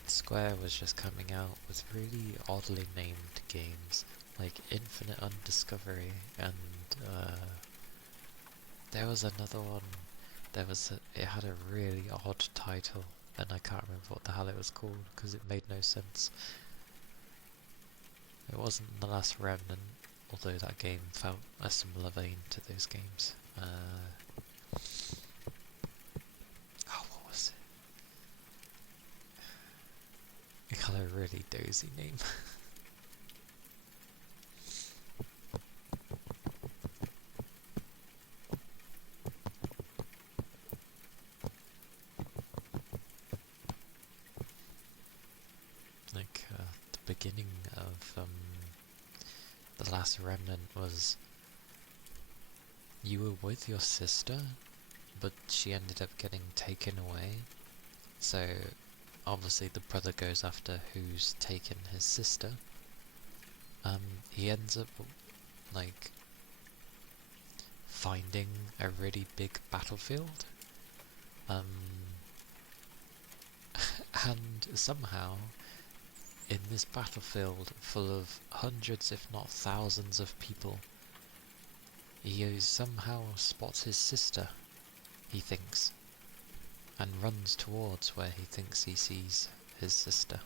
Square was just coming out with really oddly named games, like Infinite Undiscovery, and there was another one, it had a really odd title, and I can't remember what the hell it was called, because it made no sense. It wasn't The Last Remnant, although that game felt a similar vein to those games. What was it? It had a really dozy name. Like, the beginning of The Last Remnant was you were with your sister, but she ended up getting taken away. So obviously the brother goes after who's taken his sister. He ends up like finding a really big battlefield. And somehow in this battlefield full of hundreds if not thousands of people, he somehow spots his sister, he thinks, and runs towards where he thinks he sees his sister.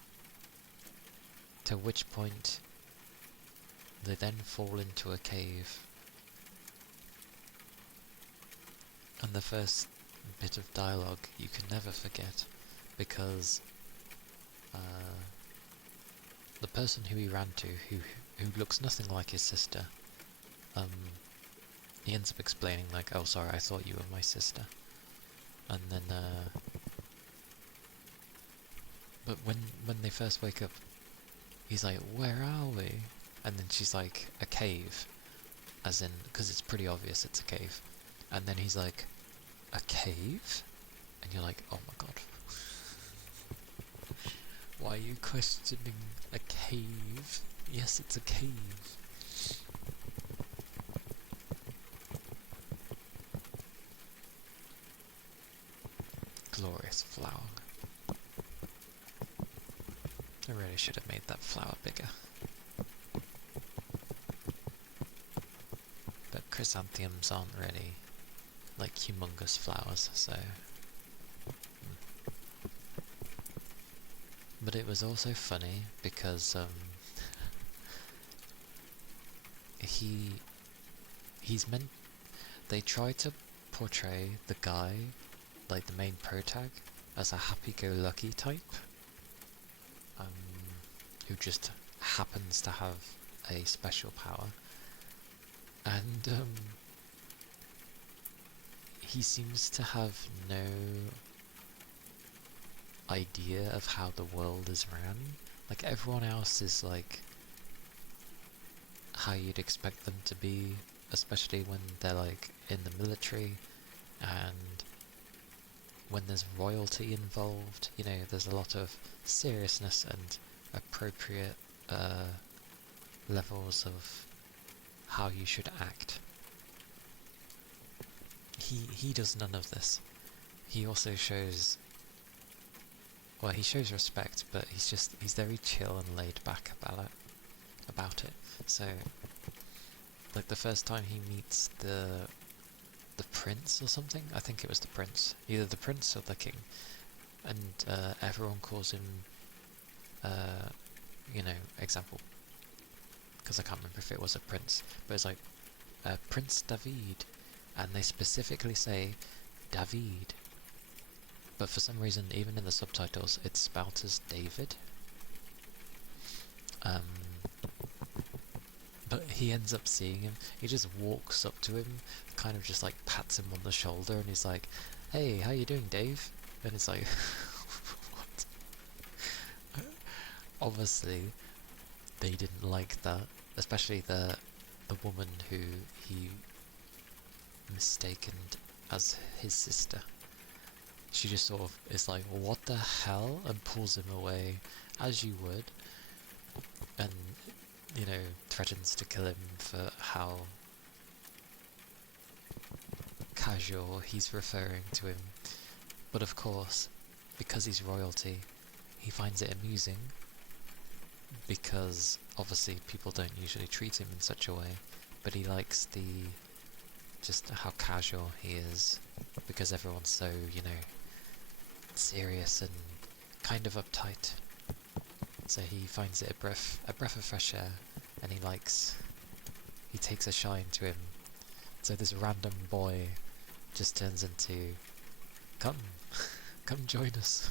To which point they then fall into a cave. And the first bit of dialogue you can never forget, because the person who he ran to, who looks nothing like his sister, he ends up explaining like, "Oh, sorry, I thought you were my sister." And then, but when they first wake up, he's like, "Where are we?" And then she's like, "A cave," as in, because it's pretty obvious it's a cave. And then he's like, "A cave?" And you're like, "Oh my god." Why are you questioning a cave? Yes, it's a cave. Glorious flower. I really should have made that flower bigger. But chrysanthemums aren't really like humongous flowers, so... But it was also funny because he's meant... They try to portray the guy, like the main protag, as a happy-go-lucky type, who just happens to have a special power, and he seems to have no idea of how the world is ran. Like everyone else is like how you'd expect them to be, especially when they're like in the military, and when there's royalty involved, you know, there's a lot of seriousness and appropriate levels of how you should act. He does none of this. He also shows... Well, he shows respect, but he's very chill and laid back about it. So, like the first time he meets the prince or something, I think it was the prince, either the prince or the king, and everyone calls him, you know, example, because I can't remember if it was a prince, but it's like Prince David, and they specifically say David. But for some reason, even in the subtitles, it's spelt as David. But he ends up seeing him. He just walks up to him, kind of just like pats him on the shoulder, and he's like, "Hey, how you doing, Dave?" And it's like, what? Obviously, they didn't like that, especially the woman who he mistaken as his sister. She just sort of is like, "What the hell?" and pulls him away, as you would, and, you know, threatens to kill him for how casual he's referring to him. But of course, because he's royalty, he finds it amusing, because obviously people don't usually treat him in such a way, but he likes just how casual he is, because everyone's so, you know, serious and kind of uptight. So he finds it a breath of fresh air, and he takes a shine to him. So this random boy just turns into, come join us.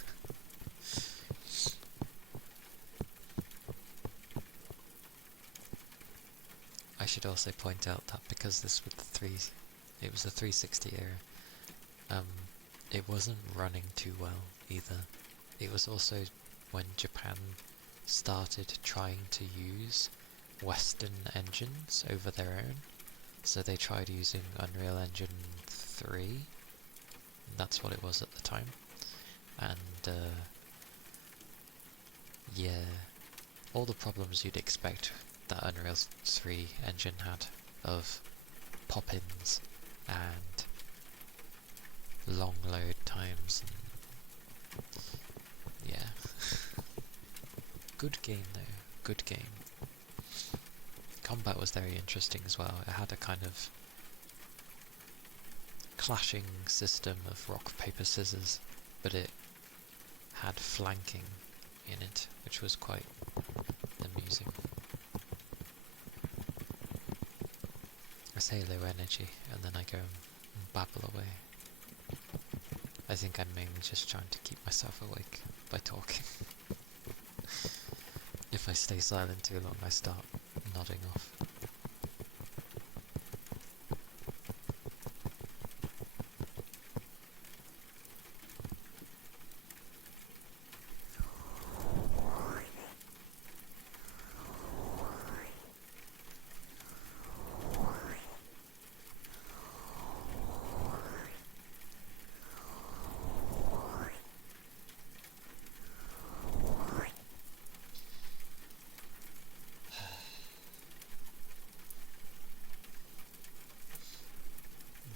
I should also point out that because it was the 360 era, it wasn't running too well either. It was also when Japan started trying to use Western engines over their own, So they tried using Unreal Engine 3, that's what it was at the time, and yeah, all the problems you'd expect that Unreal 3 engine had, of pop-ins and long load times, and yeah. Good game though, good game. Combat was very interesting as well. It had a kind of clashing system of rock, paper, scissors, but it had flanking in it, which was quite amusing. I say low energy, and then I go and babble away. I think I'm mainly just trying to keep myself awake by talking. If I stay silent too long, I start nodding off.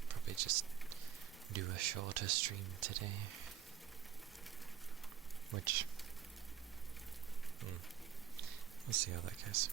Probably just do a shorter stream today, which we'll see how that goes.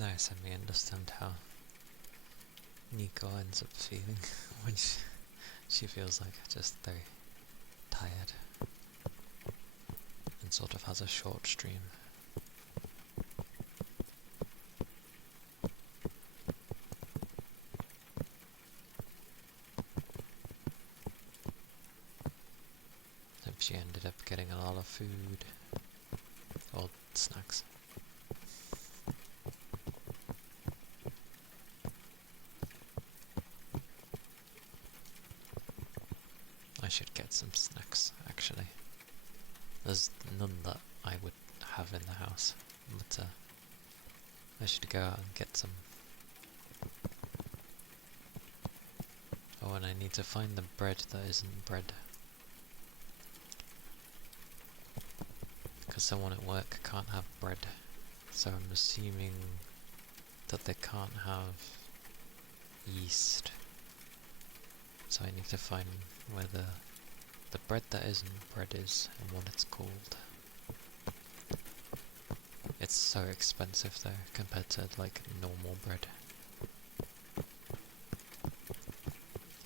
Nice, and we understand how Nico ends up feeling when she feels like just very tired and sort of has a short stream. Hope she ended up getting a lot of food or snacks. I should get some snacks, actually. There's none that I would have in the house, but I should go out and get some. Oh, and I need to find the bread that isn't bread. Because someone at work can't have bread, so I'm assuming that they can't have yeast. So I need to find where the bread that isn't bread is and what it's called. It's so expensive though, compared to like normal bread.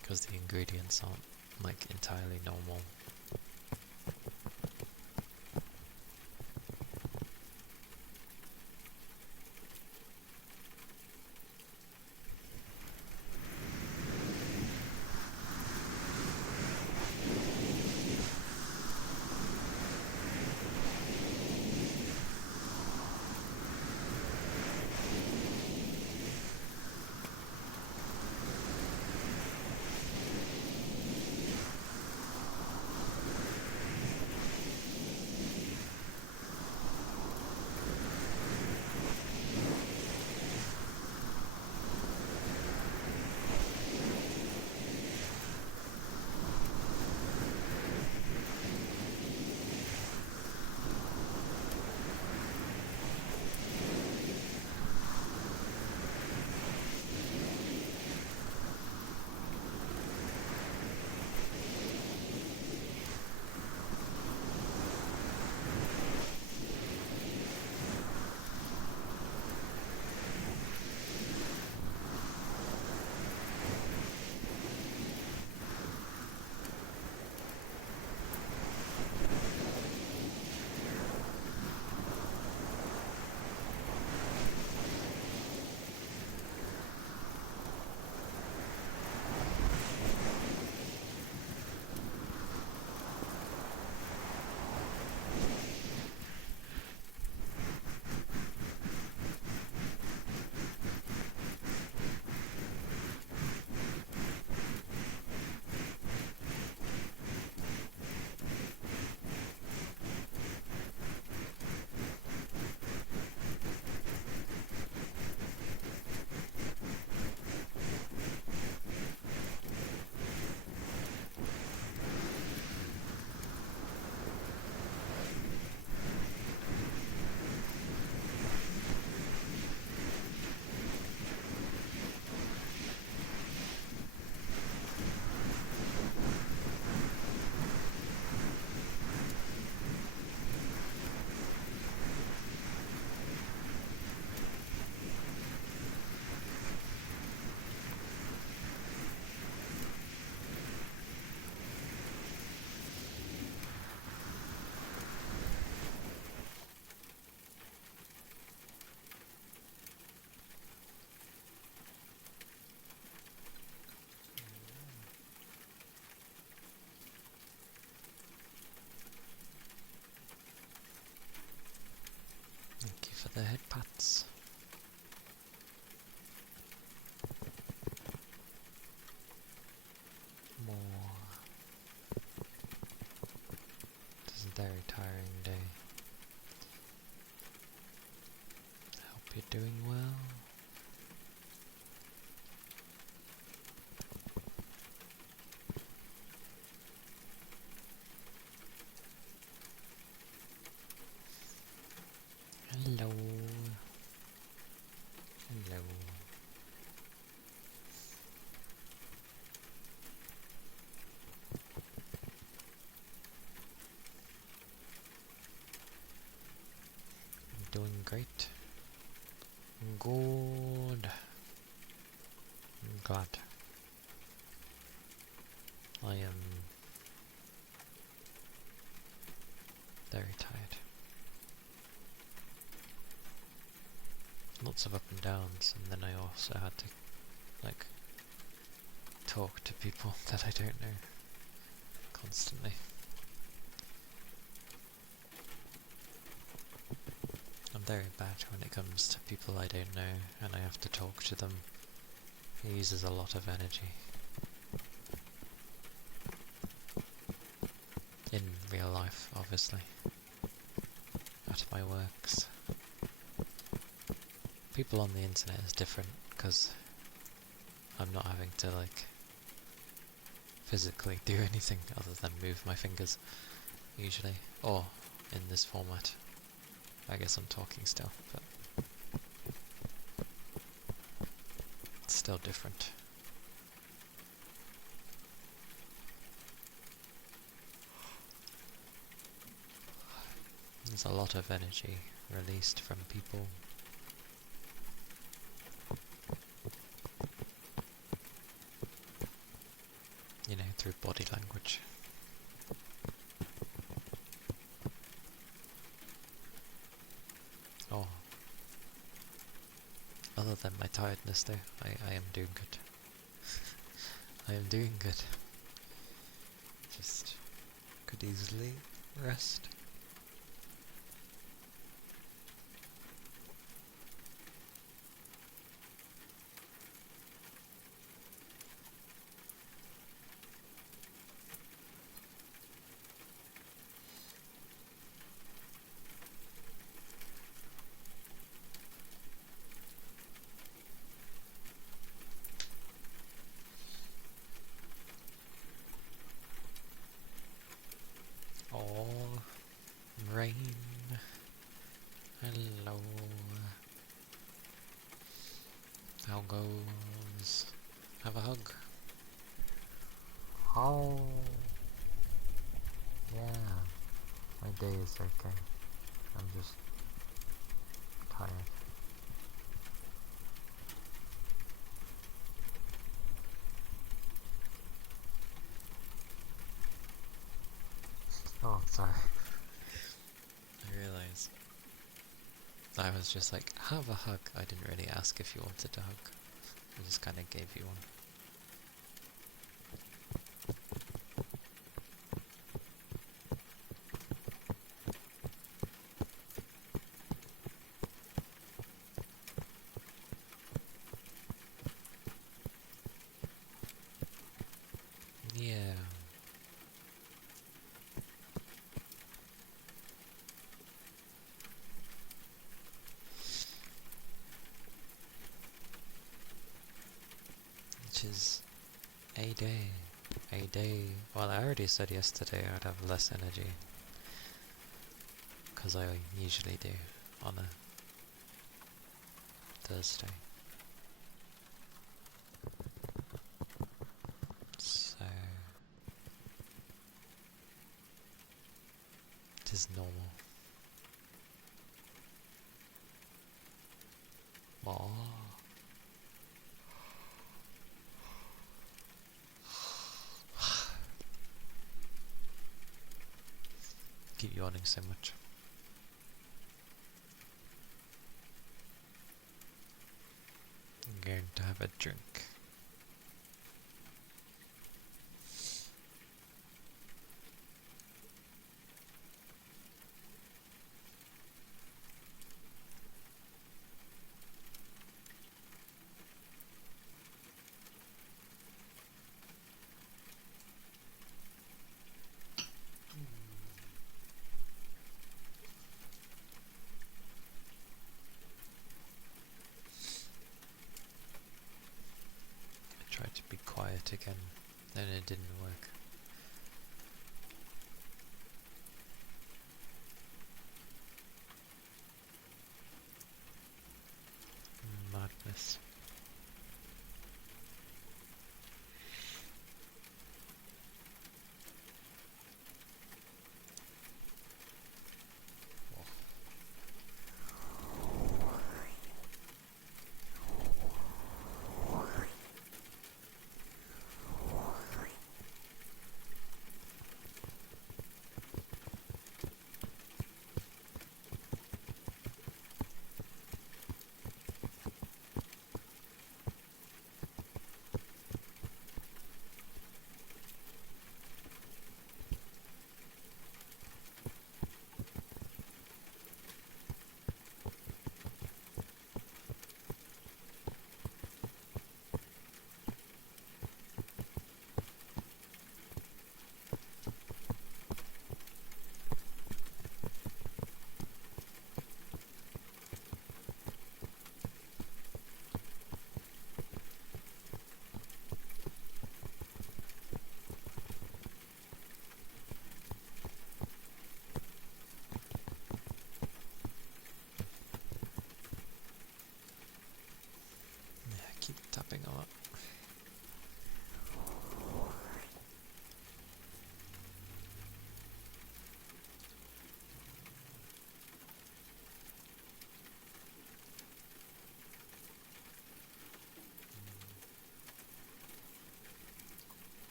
Because the ingredients aren't like entirely normal. the head pats. More. It is a very tiring day. Hope you're doing well. Hello. Hello. I'm doing great. Good. I'm glad. I am very tired. Lots of up and downs, and then I also had to, like, talk to people that I don't know constantly. I'm very bad when it comes to people I don't know, and I have to talk to them. It uses a lot of energy. In real life, obviously. At my works. People on the internet is different, because I'm not having to, like, physically do anything other than move my fingers, usually. Or, in this format. I guess I'm talking still, but it's still different. There's a lot of energy released from people. You know, through body language. Oh. Other than my tiredness though, I am doing good. I am doing good. Just could easily rest. Oh, rain. Hello. How goes? Have a hug. Oh. Yeah. My day is okay. I'm just tired. Oh, sorry. I realised. I was just like, have a hug. I didn't really ask if you wanted a hug. I just kind of gave you one. Yeah. Which is a day. A day. Well, I already said yesterday I'd have less energy. Because I usually do on a Thursday. So it is normal. Aww. Keep yawning so much. I'm going to have a drink. it again, and it didn't work. Madness.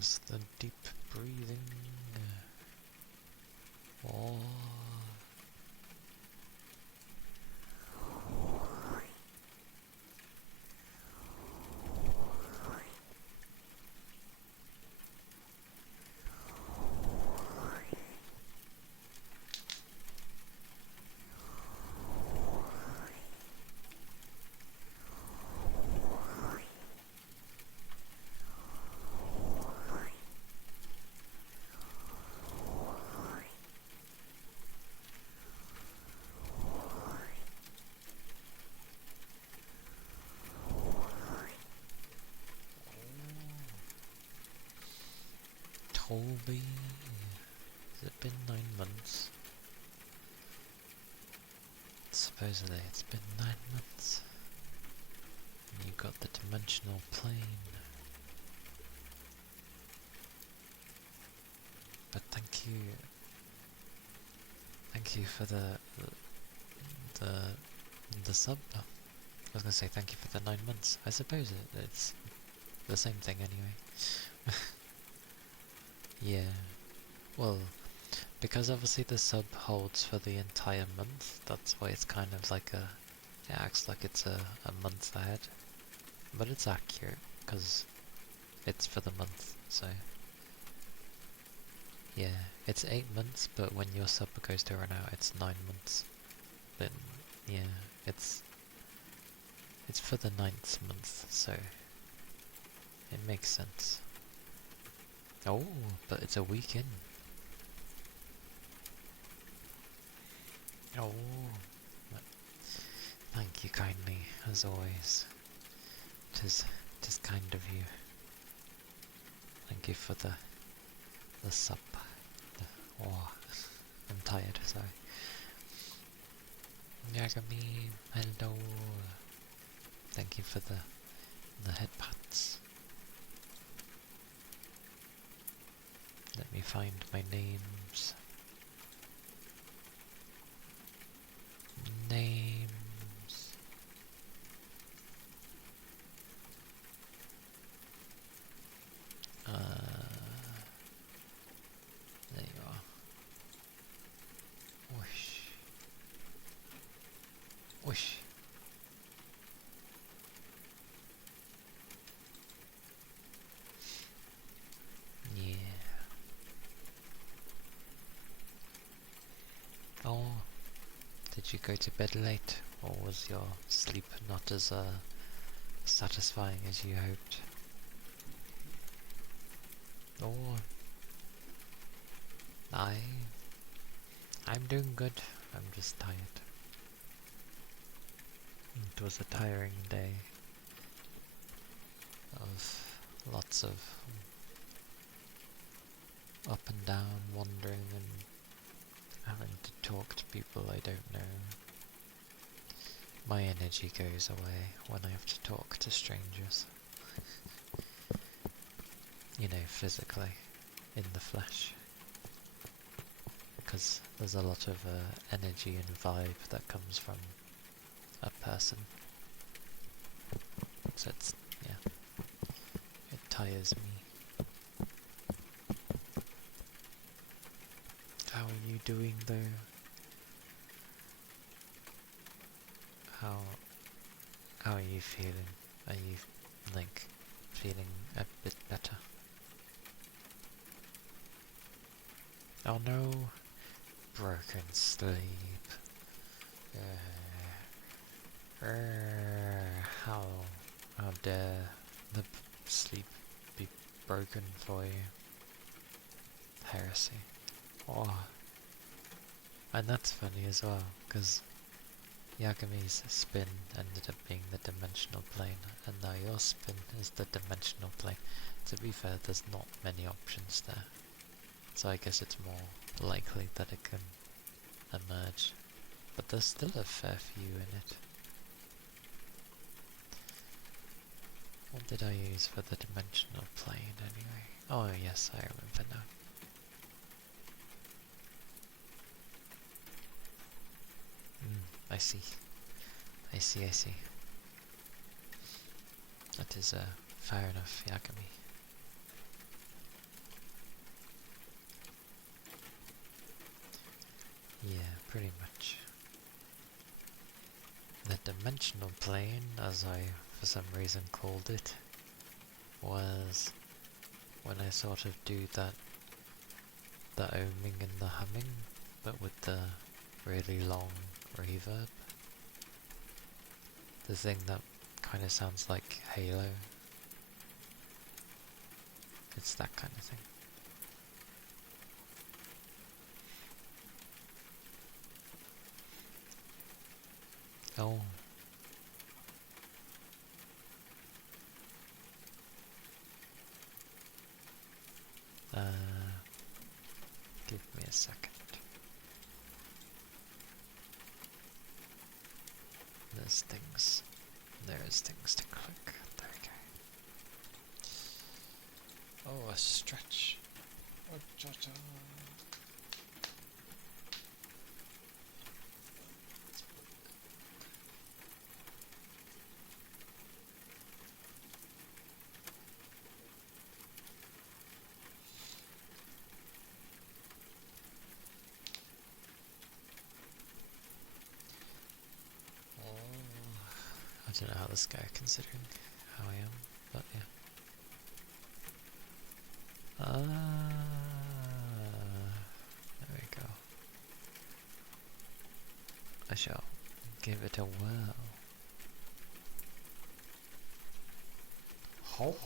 There's the deep breathing. Oh. Toby, has it been 9 months? Supposedly it's been 9 months. And you got the dimensional plane. But thank you for the sub. I was gonna say thank you for the 9 months. I suppose it's the same thing anyway. Yeah. Well, because obviously the sub holds for the entire month, that's why it's kind of like it acts like it's a month ahead. But it's accurate, because it's for the month, so... Yeah, it's 8 months, but when your sub goes to run out, it's 9 months. But, yeah, it's for the 9th month, so... It makes sense. Oh, but it's a week in. Oh, thank you kindly, as always. Tis kind of you. Thank you for the sub. Oh, I'm tired, sorry. Yagami, hello. Thank you for the head pats. Let me find my names. Names. There you are. Whoosh. Whoosh. Yeah. Oh, did you go to bed late, or was your sleep not as satisfying as you hoped? Oh, I'm doing good. I'm just tired. It was a tiring day of lots of up and down, wandering and having to talk to people I don't know. My energy goes away when I have to talk to strangers. You know, physically, in the flesh. Because there's a lot of energy and vibe that comes from a person. So it's, yeah, it tires me. How are you doing though? How are you feeling? Are you, like, feeling a bit better? Oh no! Broken sleep. How dare the sleep be broken for you? Heresy. Oh. And that's funny as well, because Yagami's spin ended up being the dimensional plane, and now your spin is the dimensional plane. To be fair, there's not many options there, so I guess it's more likely that it can emerge, but there's still a fair few in it. What did I use for the dimensional plane anyway? Oh yes, I remember now. I see. I see. That is fair enough, Yagami. pretty much. The dimensional plane, as I for some reason called it, was when I sort of do that the oming and the humming, but with the really long reverb. The thing that kind of sounds like Halo. It's that kind of thing. Oh. Give me a second. There's things to click. There we go. Oh, a stretch. Oh, cha-cha. I don't know how this guy, considering how I am, but yeah. There we go. I shall give it a whirl. Hop.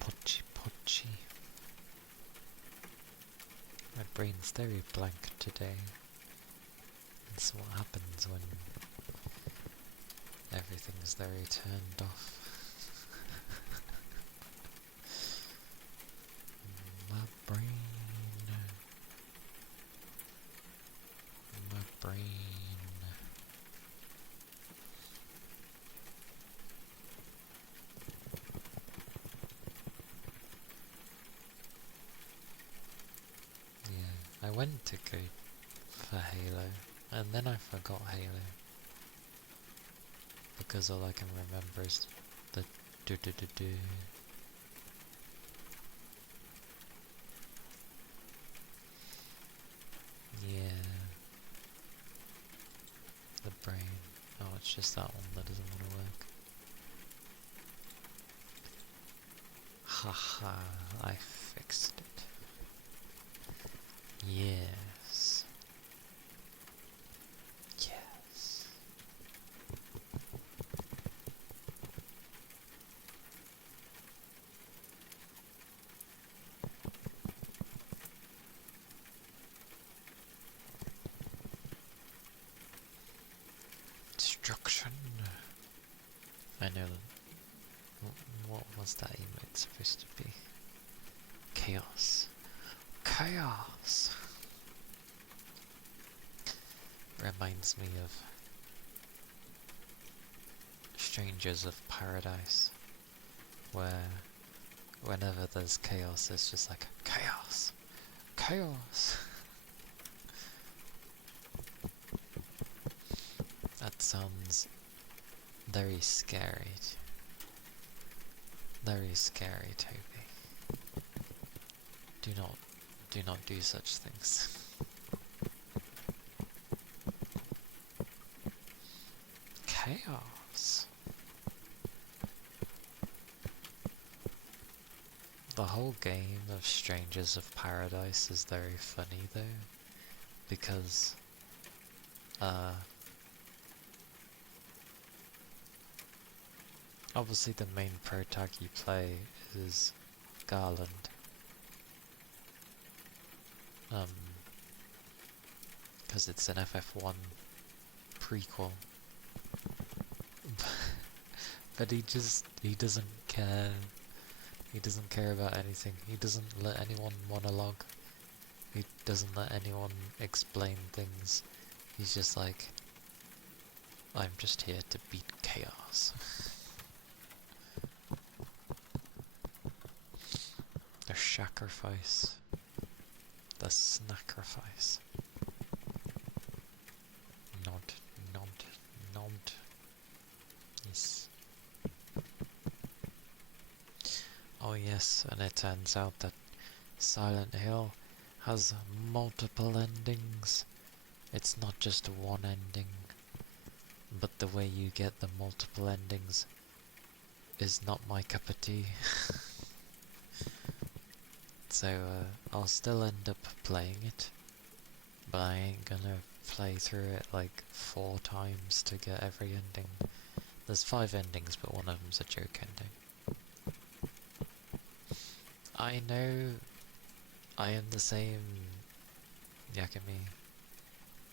Pochi pochi. My brain's very blank today. That's what happens when everything's very turned off. My brain. My brain. Yeah, I went to go for Halo, and then I forgot Halo. Because all I can remember is the do-do-do-do. Yeah. The brain. Oh, it's just that one that doesn't want to work. Haha, I fixed it. Yes. Yes. Destruction. I know. What was that emote supposed to be? Chaos. Chaos! Reminds me of Strangers of Paradise, where whenever there's chaos, it's just like, chaos! Chaos! That sounds very scary. Very scary, Toby. Do not do such things. Chaos. The whole game of Strangers of Paradise is very funny though, because obviously the main protag you play is Garland. Because it's an FF1 prequel. But he doesn't care. He doesn't care about anything. He doesn't let anyone monologue. He doesn't let anyone explain things. He's just like, I'm just here to beat chaos. The sacrifice. The snacrifice. Nod, nod, nod. Yes. Oh yes, and it turns out that Silent Hill has multiple endings. It's not just one ending, but the way you get the multiple endings is not my cup of tea. So I'll still end up playing it, but I ain't gonna play through it like 4 times to get every ending, There's 5 endings, but one of them's a joke ending. I know I am the same, Yakami.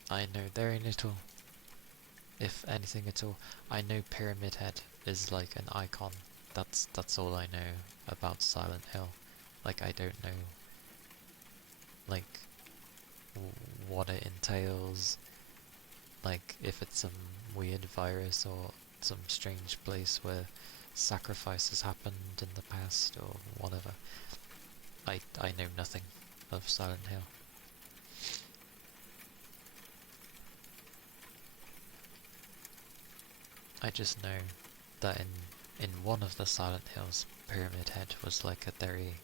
I know very little, if anything at all. I know Pyramid Head is like an icon. That's all I know about Silent Hill. Like, I don't know, like, what it entails, like, if it's some weird virus or some strange place where sacrifices happened in the past or whatever. I know nothing of Silent Hill. I just know that in one of the Silent Hills, Pyramid Head was like a very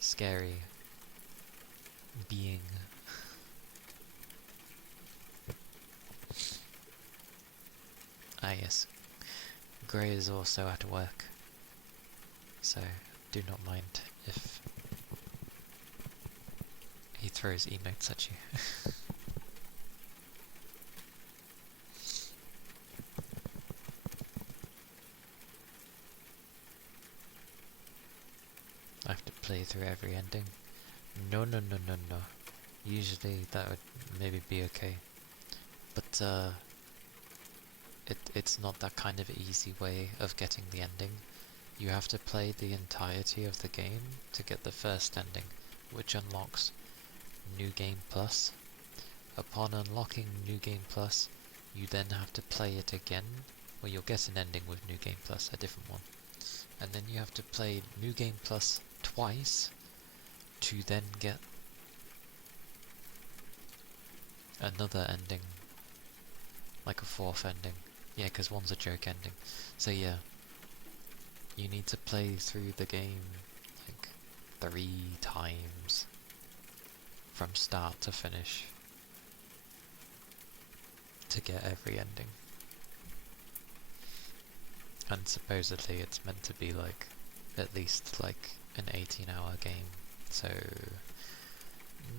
scary being. Ah yes, Grey is also at work, so do not mind if he throws emotes at you. I have to play through every ending. No. Usually that would maybe be okay. But it's not that kind of easy way of getting the ending. You have to play the entirety of the game to get the first ending, which unlocks New Game Plus. Upon unlocking New Game Plus, you then have to play it again, or you'll get an ending with New Game Plus, a different one. And then you have to play New Game Plus twice to then get another ending, like a 4th ending. Yeah, because one's a joke ending. So yeah, you need to play through the game like 3 times from start to finish to get every ending. And supposedly it's meant to be like at least like an 18-hour game, so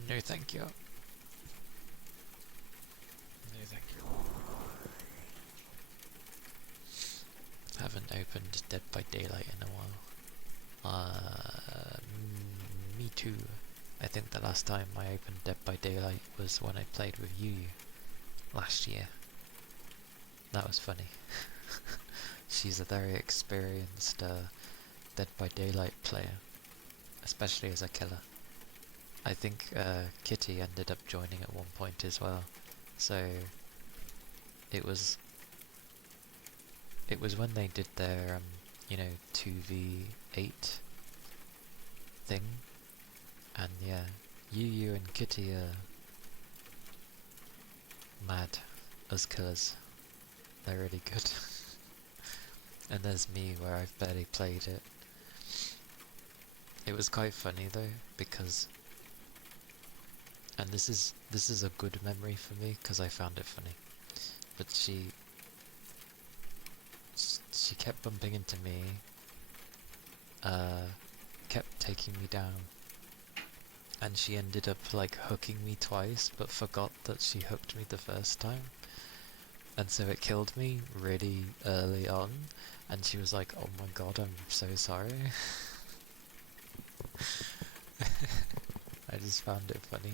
no thank you. No thank you. Haven't opened Dead by Daylight in a while. Me too. I think the last time I opened Dead by Daylight was when I played with you last year. That was funny. She's a very experienced Dead by Daylight player, especially as a killer. I think Kitty ended up joining at one point as well, so it was when they did their 2v8 thing, and yeah, you and Kitty are mad as killers. They're really good. And there's me, where I've barely played it. It was quite funny though, because, and this is a good memory for me because I found it funny, but she kept bumping into me, kept taking me down, and she ended up like hooking me twice, but forgot that she hooked me the first time. And so it killed me really early on, and she was like, "Oh my god, I'm so sorry." I just found it funny.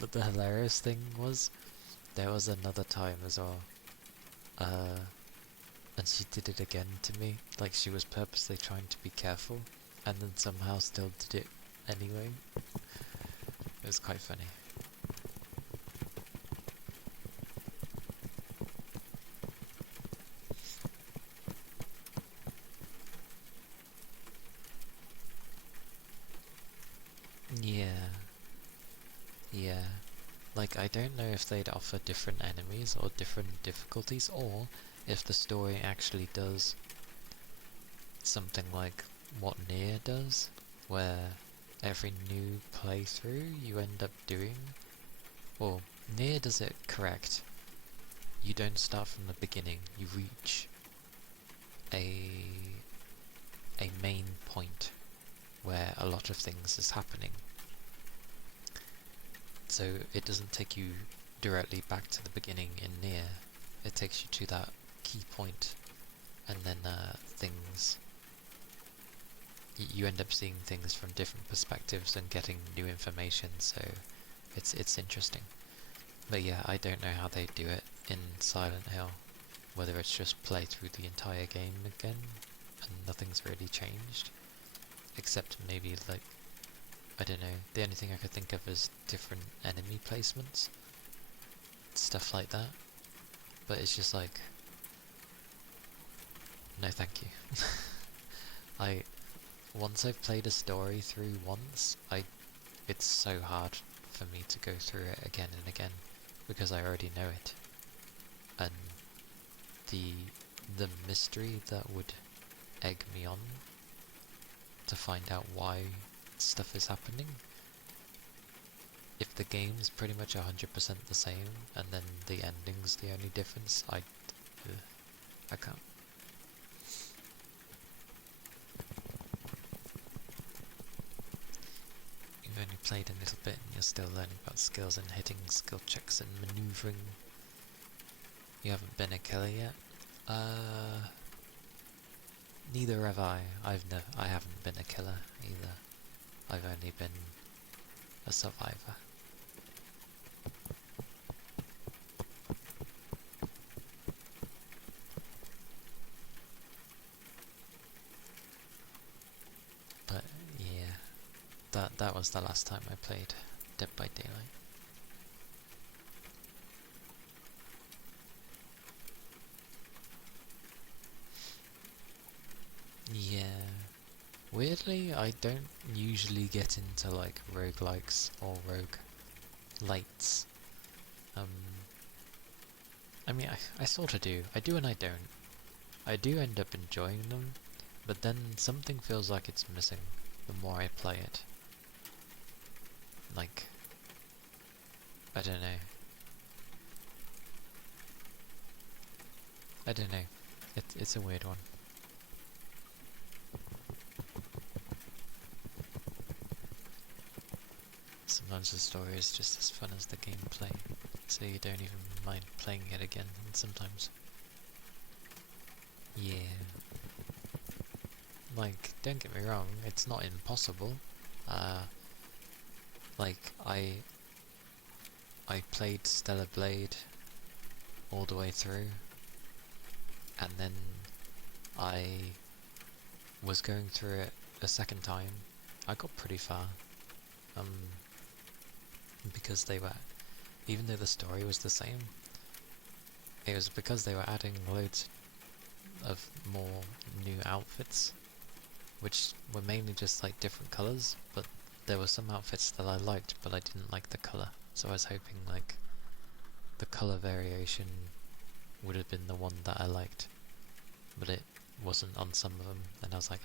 But the hilarious thing was, there was another time as well, and she did it again to me, like she was purposely trying to be careful, and then somehow still did it anyway. It was quite funny. Yeah. Like, I don't know if they'd offer different enemies or different difficulties, or if the story actually does something like what Nier does, where every new playthrough you end up doing, well, Nier does it correct. You don't start from the beginning, you reach a main point where a lot of things is happening. So it doesn't take you directly back to the beginning in Nier. it takes you to that key point, and then things, you end up seeing things from different perspectives and getting new information, so it's interesting. But yeah, I don't know how they do it in Silent Hill, whether it's just play through the entire game again and nothing's really changed, except maybe like, I don't know, the only thing I could think of is different enemy placements, stuff like that. But it's just like, no thank you. Once I've played a story through once, it's so hard for me to go through it again and again, because I already know it. And the mystery that would egg me on to find out why stuff is happening, if the game's pretty much 100% the same and then the ending's the only difference, I can't. You've only played a little bit and you're still learning about skills and hitting skill checks and manoeuvring. You haven't been a killer yet? Neither have I. I haven't been a killer either. I've only been a survivor. But yeah, that was the last time I played Dead by Daylight. Yeah. Weirdly, I don't usually get into like roguelikes or roguelites. I mean, I sort of do. I do and I don't. I do end up enjoying them, but then something feels like it's missing the more I play it. Like, I don't know. I don't know. It's a weird one. Sometimes the story is just as fun as the gameplay, so you don't even mind playing it again, and sometimes... Yeah. Like, don't get me wrong, it's not impossible. Like, I played Stellar Blade all the way through, and then I was going through it a second time. I got pretty far, because they were, even though the story was the same, it was because they were adding loads of more new outfits, which were mainly just like different colours, but there were some outfits that I liked, but I didn't like the colour, so I was hoping like the colour variation would have been the one that I liked, but it wasn't on some of them, and I was like,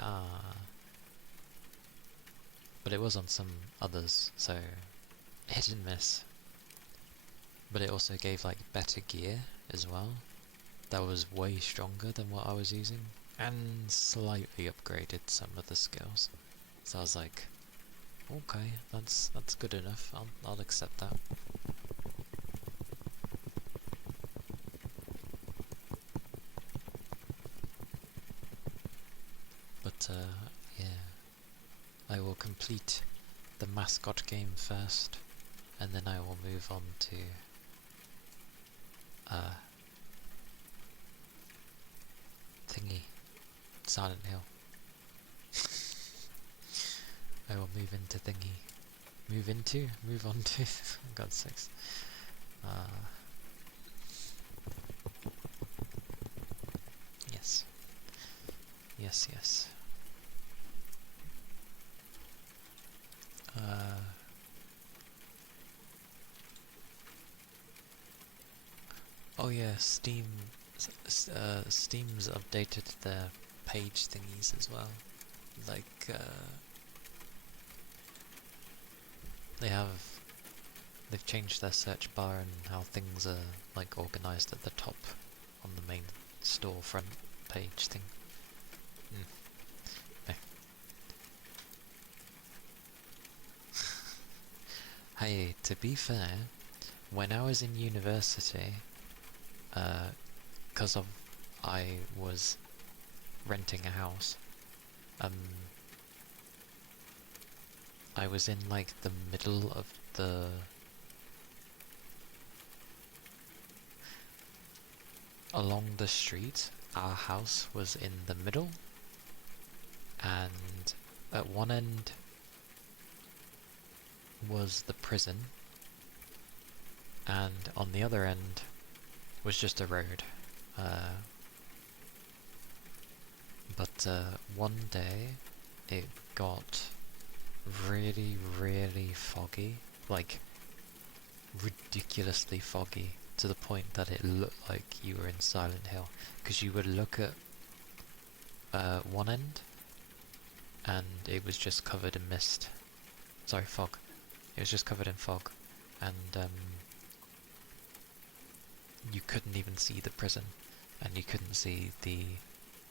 but it was on some others, so hit and miss. But it also gave like better gear as well, that was way stronger than what I was using, and slightly upgraded some of the skills. So I was like, okay, that's good enough. I'll accept that. But yeah, I will complete the mascot game first, and then I will move on to thingy, Silent Hill. I will move into thingy. Move on to, for God's sakes. Yes. Yes. Oh yeah, Steam's updated their page thingies as well. Like, they've changed their search bar and how things are like organised at the top on the main storefront page thing. Hey, to be fair, when I was in university, because of I was renting a house. I was in like the middle of the along the street. Our house was in the middle, and at one end was the prison, and on the other end was just a road. But one day it got really, really foggy, like ridiculously foggy, to the point that it looked like you were in Silent Hill, because you would look at one end and it was just covered in mist. Sorry, fog. It was just covered in fog, and you couldn't even see the prison, and you couldn't see the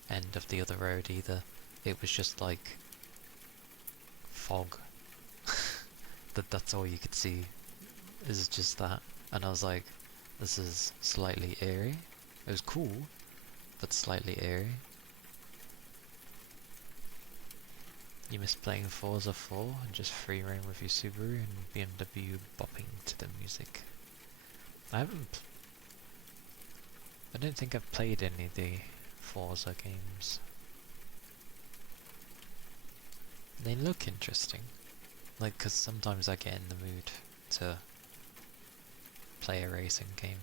end of the other road either. It was just like fog. That's all you could see, is just that. And I was like, this is slightly eerie. It was cool, but slightly eerie. You miss playing Forza 4 and just free roam with your Subaru and BMW bopping to the music. I don't think I've played any of the Forza games. They look interesting. Like, 'cause sometimes I get in the mood to play a racing game.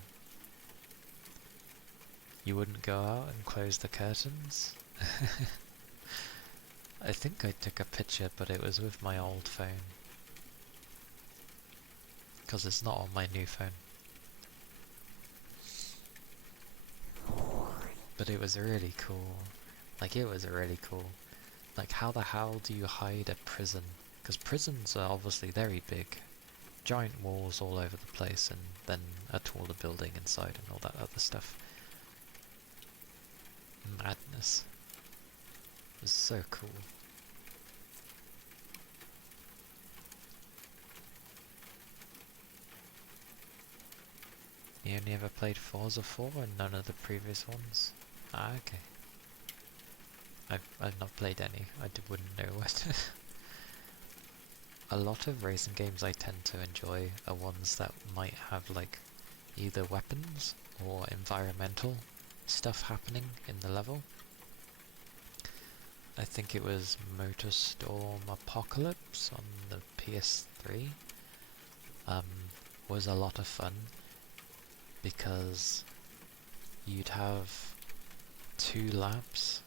You wouldn't go out and close the curtains? I think I took a picture, but it was with my old phone. 'Cause it's not on my new phone. But it was really cool. Like, it was really cool. Like, how the hell do you hide a prison? Because prisons are obviously very big. Giant walls all over the place, and then a taller building inside and all that other stuff. Madness. It was so cool. You only ever played Forza 4 and none of the previous ones? Ah, okay. I've not played any. I wouldn't know what. A lot of racing games I tend to enjoy are ones that might have like either weapons or environmental stuff happening in the level. I think it was Motorstorm Apocalypse on the PS3 was a lot of fun, because you'd have 2 laps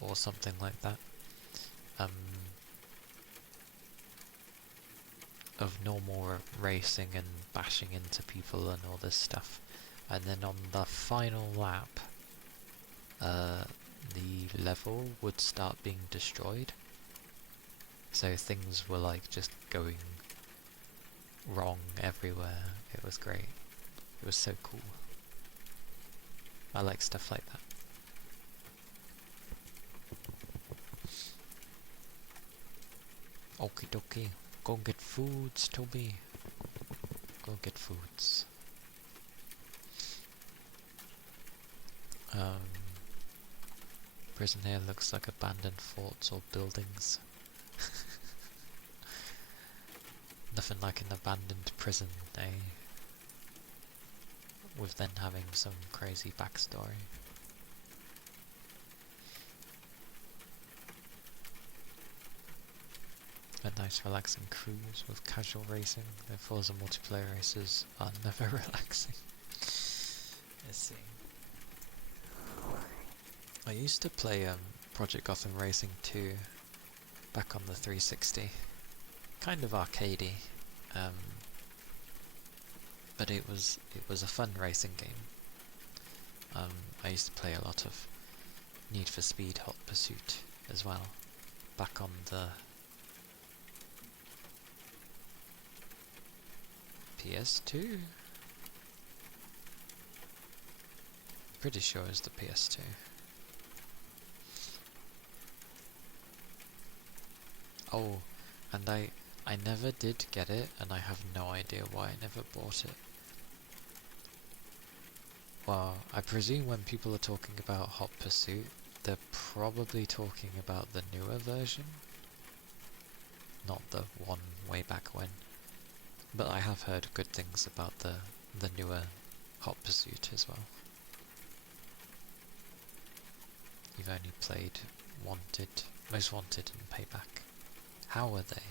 or something like that of normal racing and bashing into people and all this stuff, and then on the final lap the level would start being destroyed, so things were like just going wrong everywhere. It was great. It was so cool. I like stuff like that. Okie dokie. Go get foods, Toby. Go get foods. Prison here looks like abandoned forts or buildings. Nothing like an abandoned prison, eh? With then having some crazy backstory. A nice relaxing cruise with casual racing. The Forza multiplayer races are never relaxing. Let's see. I used to play Project Gotham Racing 2 back on the 360. Kind of arcadey, but it was a fun racing game. I used to play a lot of Need for Speed Hot Pursuit as well, back on the PS2? Pretty sure it's the PS2. Oh, and I never did get it, and I have no idea why I never bought it. Well, I presume when people are talking about Hot Pursuit, they're probably talking about the newer version, not the one way back when. But I have heard good things about the newer Hot Pursuit as well. You've only played Wanted, Most Wanted and Payback. How were they?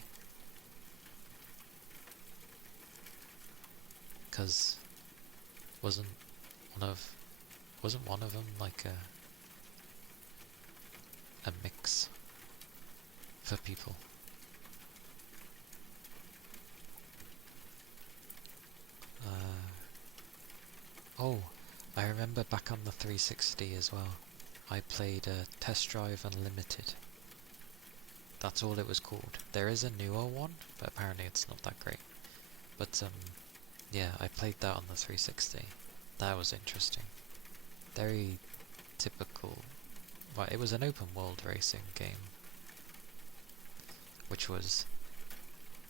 Because wasn't one of them like a mix for people? Oh, I remember back on the 360 as well. I played Test Drive Unlimited. That's all it was called. There is a newer one, but apparently it's not that great. But yeah, I played that on the 360. That was interesting. Very typical. Well, it was an open world racing game, which was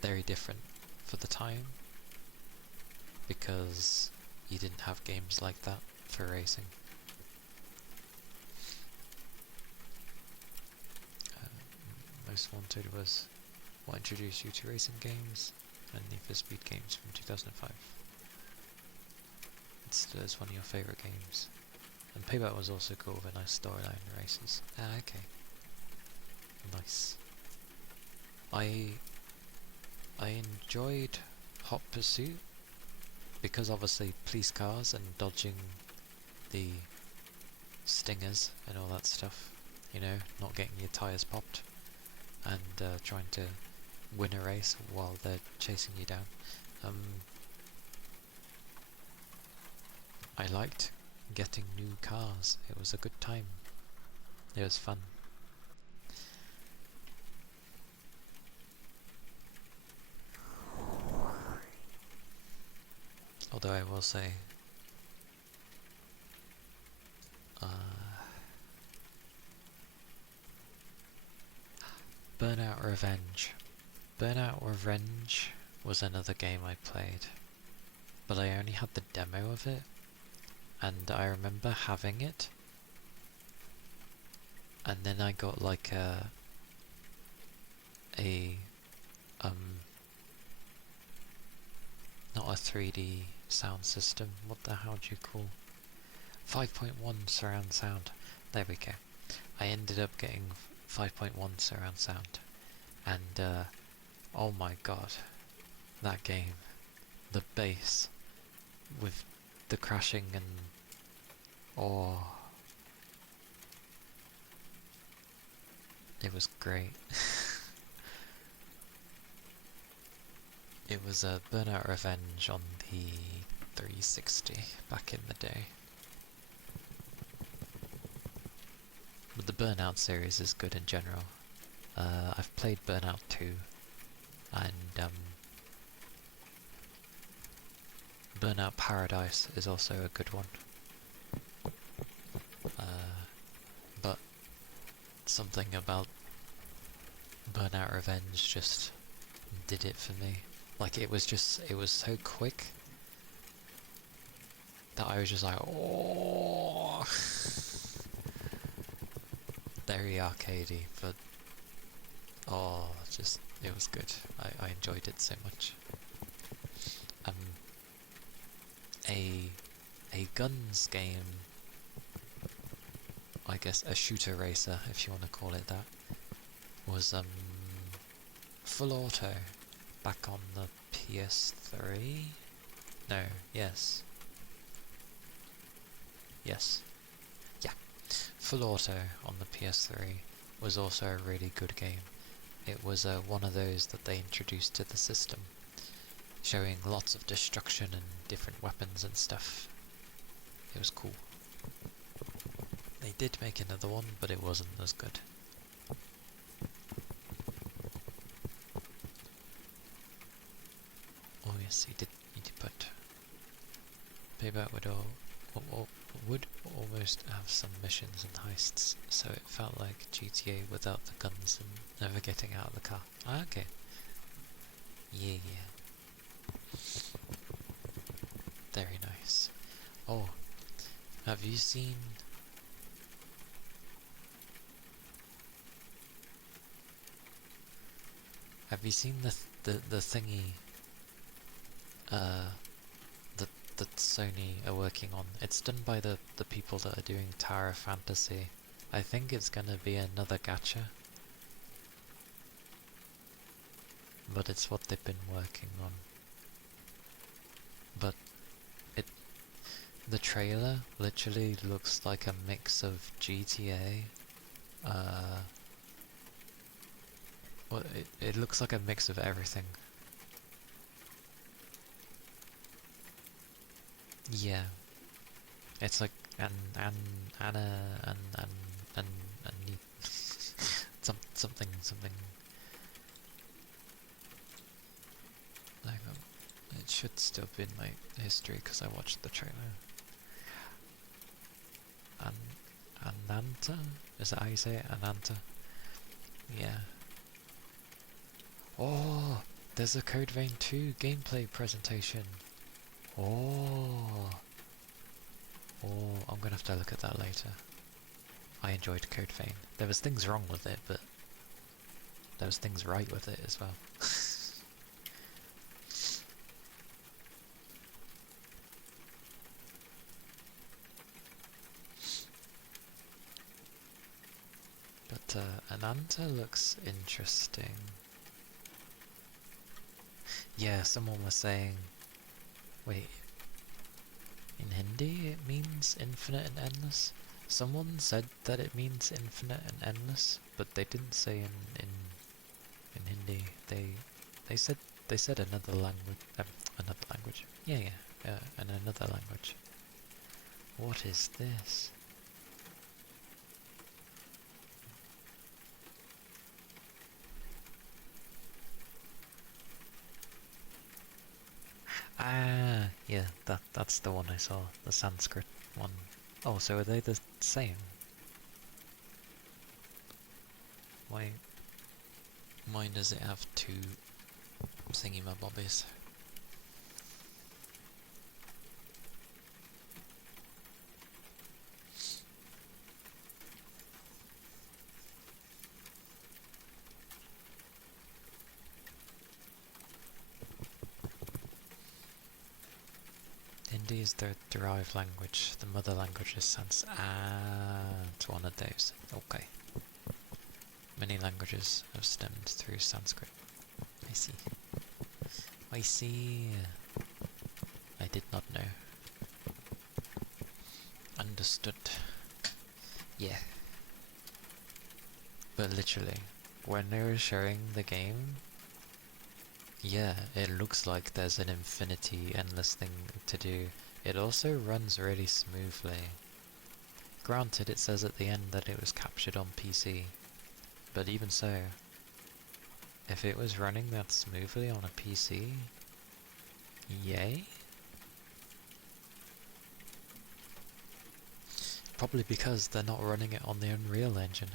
very different for the time, because you didn't have games like that for racing. Most Wanted was what introduced you to racing games, and Need for Speed games from 2005. It still is one of your favourite games. And Payback was also cool with a nice storyline and races. Ah, okay. Nice. I enjoyed Hot Pursuit because obviously police cars and dodging the stingers and all that stuff, you know, not getting your tyres popped and trying to win a race while they're chasing you down. I liked getting new cars. It was a good time. It was fun. Although I will say, Burnout Revenge. Burnout Revenge was another game I played, but I only had the demo of it, and I remember having it, and then I got like not a 3D sound system, what the hell do you call 5.1 surround sound. There we go. I ended up getting 5.1 surround sound, and oh my god, that game, the bass with the crashing and it was great. It was a Burnout Revenge on the 360 back in the day. But the Burnout series is good in general. I've played Burnout 2, and Burnout Paradise is also a good one. But something about Burnout Revenge just did it for me. Like, it was so quick that I was just like, oh. Very arcadey, but it was good. I enjoyed it so much. A guns game, I guess a shooter racer, if you want to call it that, was Full Auto back on the PS3? No, yes. Yes. Yeah. Full Auto on the PS3 was also a really good game. It was one of those that they introduced to the system, showing lots of destruction and different weapons and stuff. It was cool. They did make another one, but it wasn't as good. Oh yes, he did put Payback would almost have some missions and heists, so it felt like GTA without the guns and never getting out of the car. Ah, okay. Yeah. Very nice. Oh, Have you seen... Have you seen the thingy that Sony are working on? It's done by the people that are doing Tower of Fantasy. I think it's gonna be another gacha, but it's what they've been working on. But the trailer literally looks like a mix of GTA. Well, it looks like a mix of everything. Yeah, it's like something. Hang on. It should still be in my history because I watched the trailer. Ananta? Is that how you say it? Ananta? Yeah. Oh, there's a Code Vein 2 gameplay presentation. Oh, I'm gonna have to look at that later. I enjoyed Code Vein. There was things wrong with it, but there was things right with it as well. But Ananta looks interesting. Yeah, someone was saying... Wait. In Hindi it means infinite and endless? Someone said that it means infinite and endless, but they didn't say in Hindi. They said another language. Another language. Yeah, in another language. What is this? Ah, yeah, that's the one I saw, the Sanskrit one. Oh, so are they the same? Why does it have two thingy-mabobbies? Hindi is their derived language. The mother language is Sanskrit. Ah, it's one of those. Okay. Many languages have stemmed through Sanskrit. I see. I see. I did not know. Understood. Yeah. But literally, when they were showing the game, yeah, it looks like there's an infinity endless thing to do. It also runs really smoothly. Granted, it says at the end that it was captured on PC, but even so, if it was running that smoothly on a PC, yay? Probably because they're not running it on the Unreal Engine.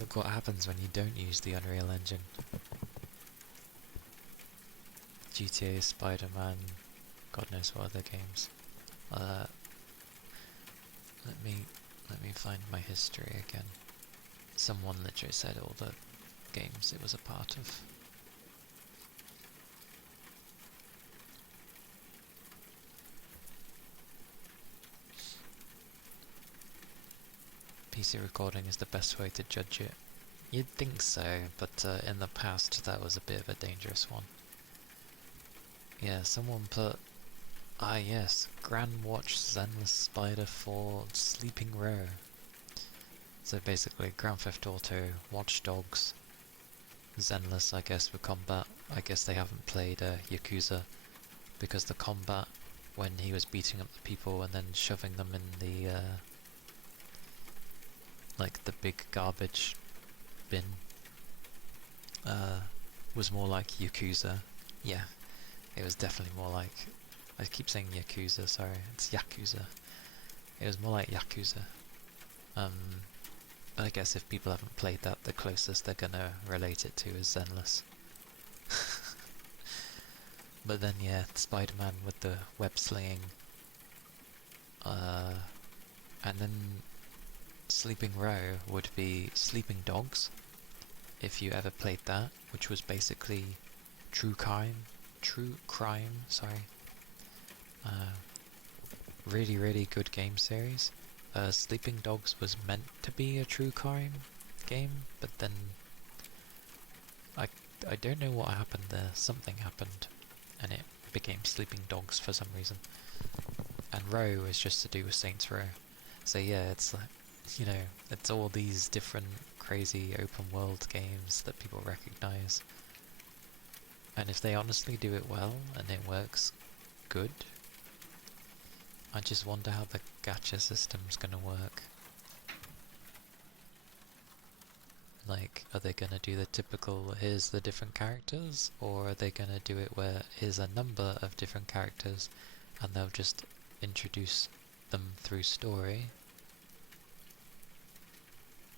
Look what happens when you don't use the Unreal Engine. GTA, Spider-Man, God knows what other games. Let me find my history again. Someone literally said all the games it was a part of. PC recording is the best way to judge it. You'd think so, but in the past that was a bit of a dangerous one. Yeah, someone put... Ah yes, Grand Watch Zenless Spider for Sleeping Rare. So basically, Grand Theft Auto, Watch Dogs, Zenless I guess for combat. I guess they haven't played Yakuza, because the combat, when he was beating up the people and then shoving them in the like the big garbage bin, was more like Yakuza. Yeah, it was definitely more like... I keep saying Yakuza, sorry, it's Yakuza. It was more like Yakuza. But I guess if people haven't played that, the closest they're gonna relate it to is Zenless. But then yeah, Spider-Man with the web slinging, and then Sleeping Row would be Sleeping Dogs, if you ever played that, which was basically true crime, sorry. Really good game series. Sleeping Dogs was meant to be a true crime game, but then I don't know what happened there. Something happened, and it became Sleeping Dogs for some reason. And Row is just to do with Saints Row. So yeah, it's like, you know, it's all these different crazy open world games that people recognize. And if they honestly do it well and it works good, I just wonder how the gacha system's gonna work. Like, are they gonna do the typical, here's the different characters, or are they gonna do it where here's a number of different characters and they'll just introduce them through story,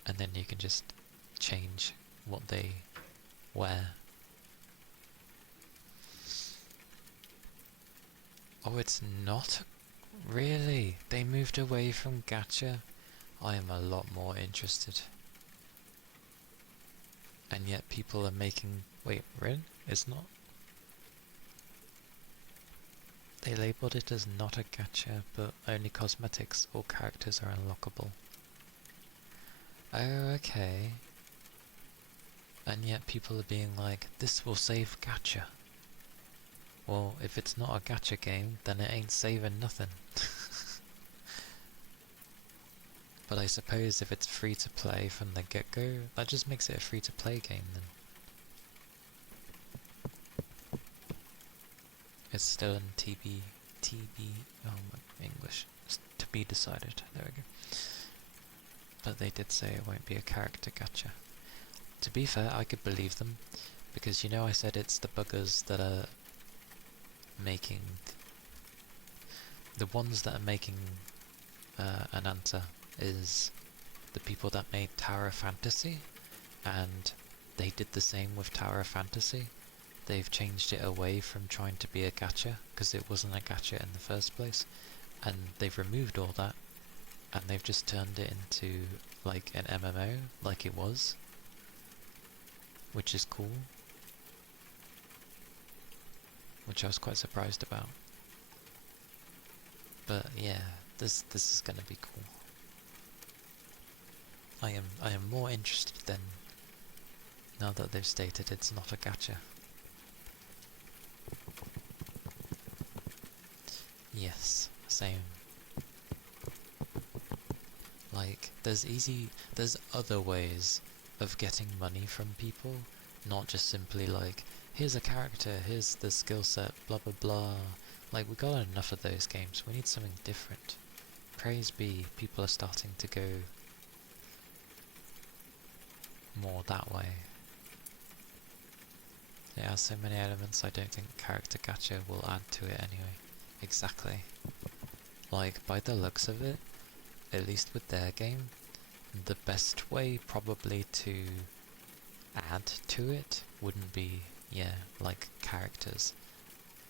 and then you can just change what they wear? Oh, it's not? Really? They moved away from gacha? I am a lot more interested. And yet people are making... Wait, really? It's not? They labelled it as not a gacha, but only cosmetics or characters are unlockable. Oh, okay. And yet people are being like, this will save gacha. Well, if it's not a gacha game, then it ain't saving nothing. But I suppose if it's free to play from the get-go, that just makes it a free to play game then. It's still in English. It's to be decided. There we go. But they did say it won't be a character gacha. To be fair, I could believe them, because you know I said it's the buggers that are making... The ones that are making Ananta is the people that made Tower Fantasy, and they did the same with Tower Fantasy. They've changed it away from trying to be a gacha, because it wasn't a gacha in the first place, and they've removed all that, and they've just turned it into like an MMO, like it was, which is cool, which I was quite surprised about. But yeah, this is gonna be cool. I am more interested then, now that they've stated it's not a gacha. Yes, same. Like, there's other ways of getting money from people, not just simply like, here's a character, here's the skill set, blah blah blah. Like, we got enough of those games, we need something different. Praise be, people are starting to go more that way. There are so many elements I don't think character gacha will add to it anyway. Exactly. Like, by the looks of it, at least with their game, the best way probably to add to it wouldn't be, yeah, like characters.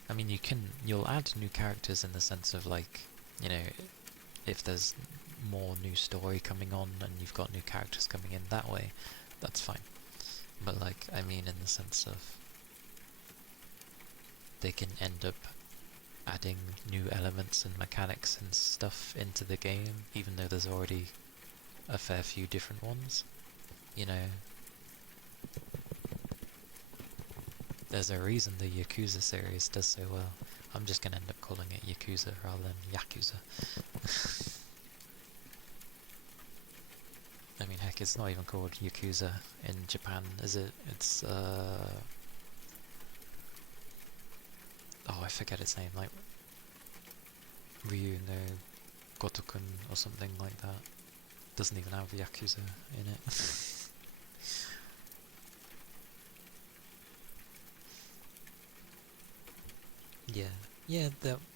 I mean, you'll add new characters in the sense of like, you know, if there's more new story coming on and you've got new characters coming in that way, that's fine. But like, I mean in the sense of they can end up adding new elements and mechanics and stuff into the game, even though there's already a fair few different ones. You know, there's a reason the Yakuza series does so well. I'm just gonna end up calling it Yakuza rather than Yakuza. I mean, heck, it's not even called Yakuza in Japan, is it? It's, oh, I forget its name, like, Ryu no Gotokun or something like that. Doesn't even have Yakuza in it. Yeah,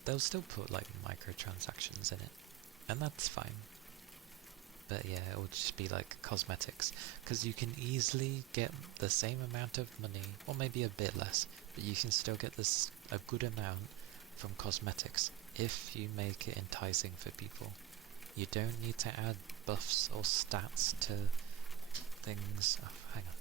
they'll still put like microtransactions in it, and that's fine. But yeah, it will just be like cosmetics, because you can easily get the same amount of money, or maybe a bit less, but you can still get this a good amount from cosmetics if you make it enticing for people. You don't need to add buffs or stats to things. Oh, hang on.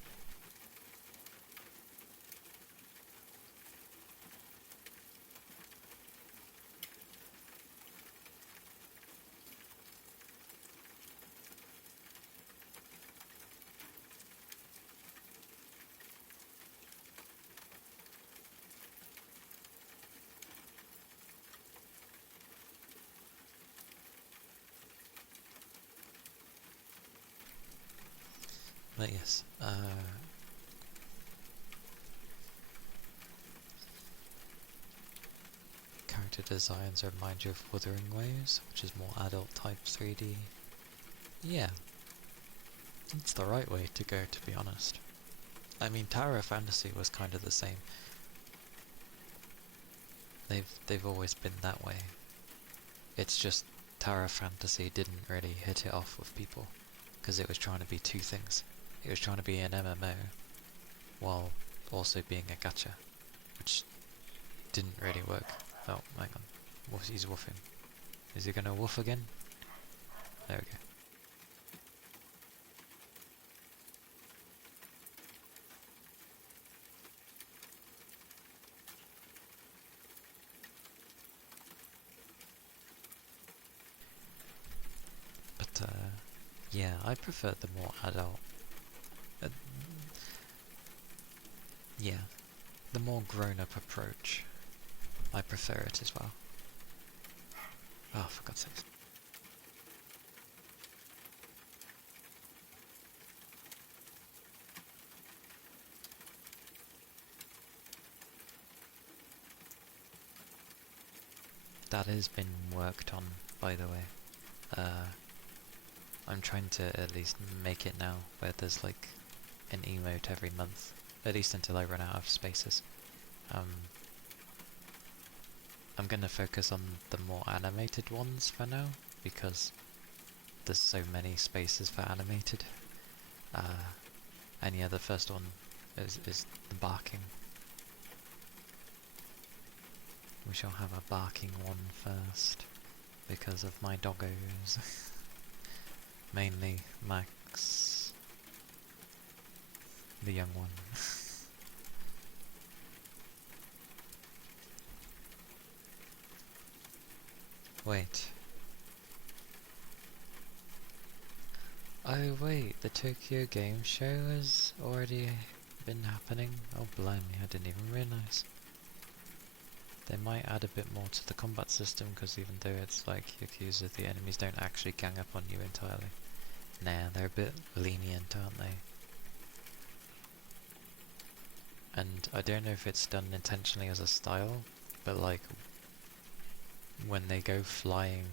But yes, character designs remind you of Wuthering Waves, which is more adult type 3D. Yeah, it's the right way to go, to be honest. I mean, Tower of Fantasy was kind of the same. They've always been that way. It's just Tower of Fantasy didn't really hit it off with people, because it was trying to be two things. It was trying to be an MMO, while also being a gacha, which didn't really work. Oh, hang on. He's woofing. Is he gonna woof again? There we go. But, yeah, I prefer the more adult... Uh, yeah, the more grown-up approach. I prefer it as well. Oh, for God's sake. That has been worked on, by the way. I'm trying to at least make it now, where there's like an emote every month, at least until I run out of spaces. I'm gonna focus on the more animated ones for now, because there's so many spaces for animated. And yeah, the first one is the barking. We shall have a barking one first, because of my doggos. Mainly Max, the young one. Wait. Oh wait, the Tokyo Game Show has already been happening? Oh blimey, I didn't even realise. They might add a bit more to the combat system, because even though it's like Yakuza, the enemies don't actually gang up on you entirely. Nah, they're a bit lenient, aren't they? And I don't know if it's done intentionally as a style, but like when they go flying,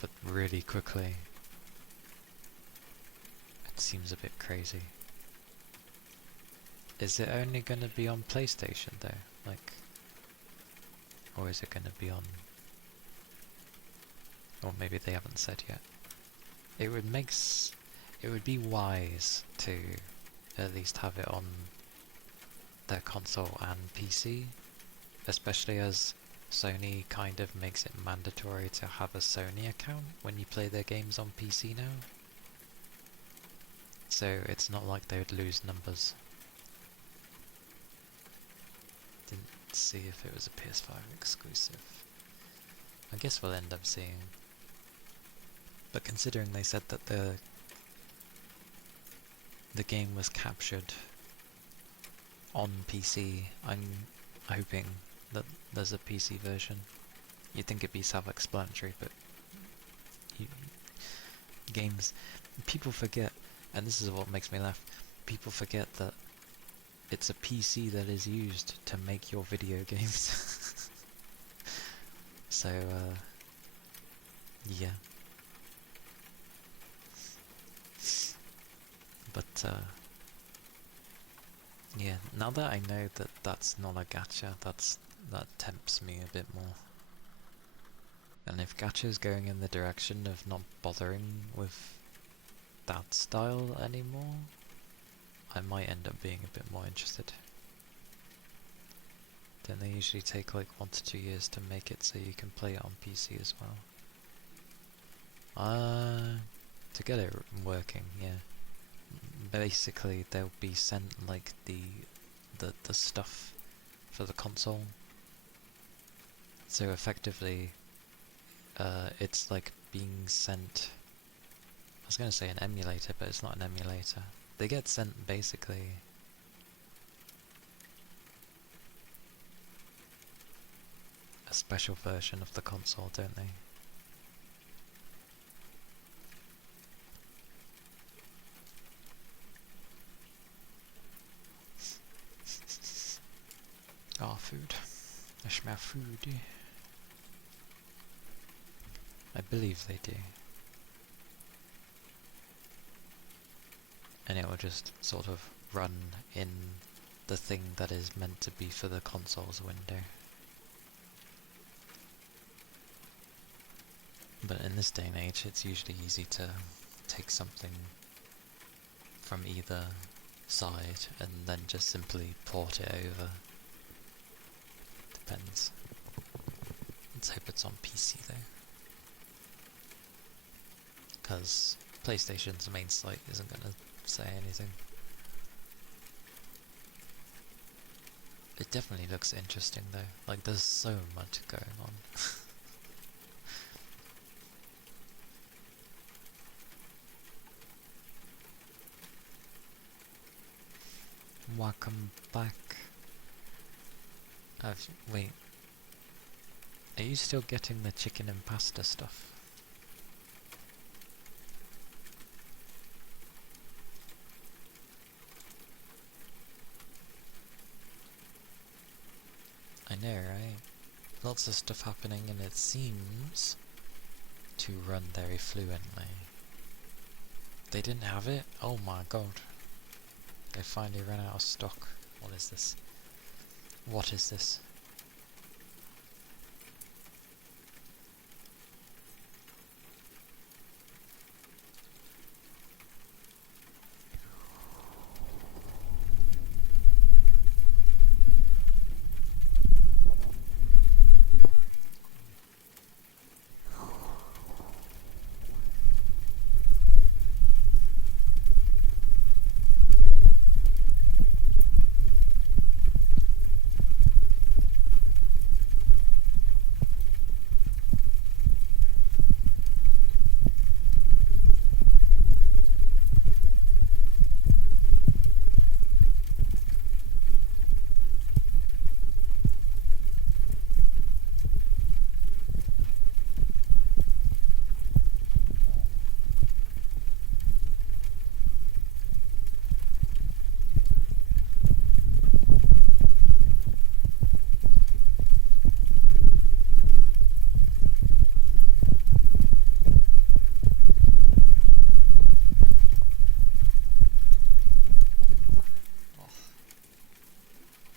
but really quickly, it seems a bit crazy. Is it only gonna be on PlayStation though? Like, or is it gonna be on... Or maybe they haven't said yet. It would be wise to at least have it on their console and PC, especially as Sony kind of makes it mandatory to have a Sony account when you play their games on PC now. So it's not like they would lose numbers. Didn't see if it was a PS5 exclusive. I guess we'll end up seeing. But considering they said that the game was captured on PC, I'm hoping that there's a PC version. You'd think it'd be self-explanatory, but games... People forget, and this is what makes me laugh, people forget that it's a PC that is used to make your video games. So, yeah. But, yeah, now that I know that that's not a gacha, that tempts me a bit more. And if Gacha's going in the direction of not bothering with that style anymore, I might end up being a bit more interested. Then they usually take like 1 to 2 years to make it so you can play it on PC as well. To get it working, yeah. Basically, they'll be sent like the stuff for the console. So effectively, it's like being sent. I was gonna say an emulator, but it's not an emulator. They get sent basically a special version of the console, don't they? Oh, food. I smell food. I believe they do. And it will just sort of run in the thing that is meant to be for the console's window. But in this day and age, it's usually easy to take something from either side and then just simply port it over. Depends. Let's hope it's on PC though. Because PlayStation's main site isn't going to say anything. It definitely looks interesting though. Like there's so much going on. Welcome back. Wait. Are you still getting the chicken and pasta stuff? I know, right? Lots of stuff happening and it seems to run very fluently. They didn't have it? Oh my god. They finally ran out of stock. What is this? What is this?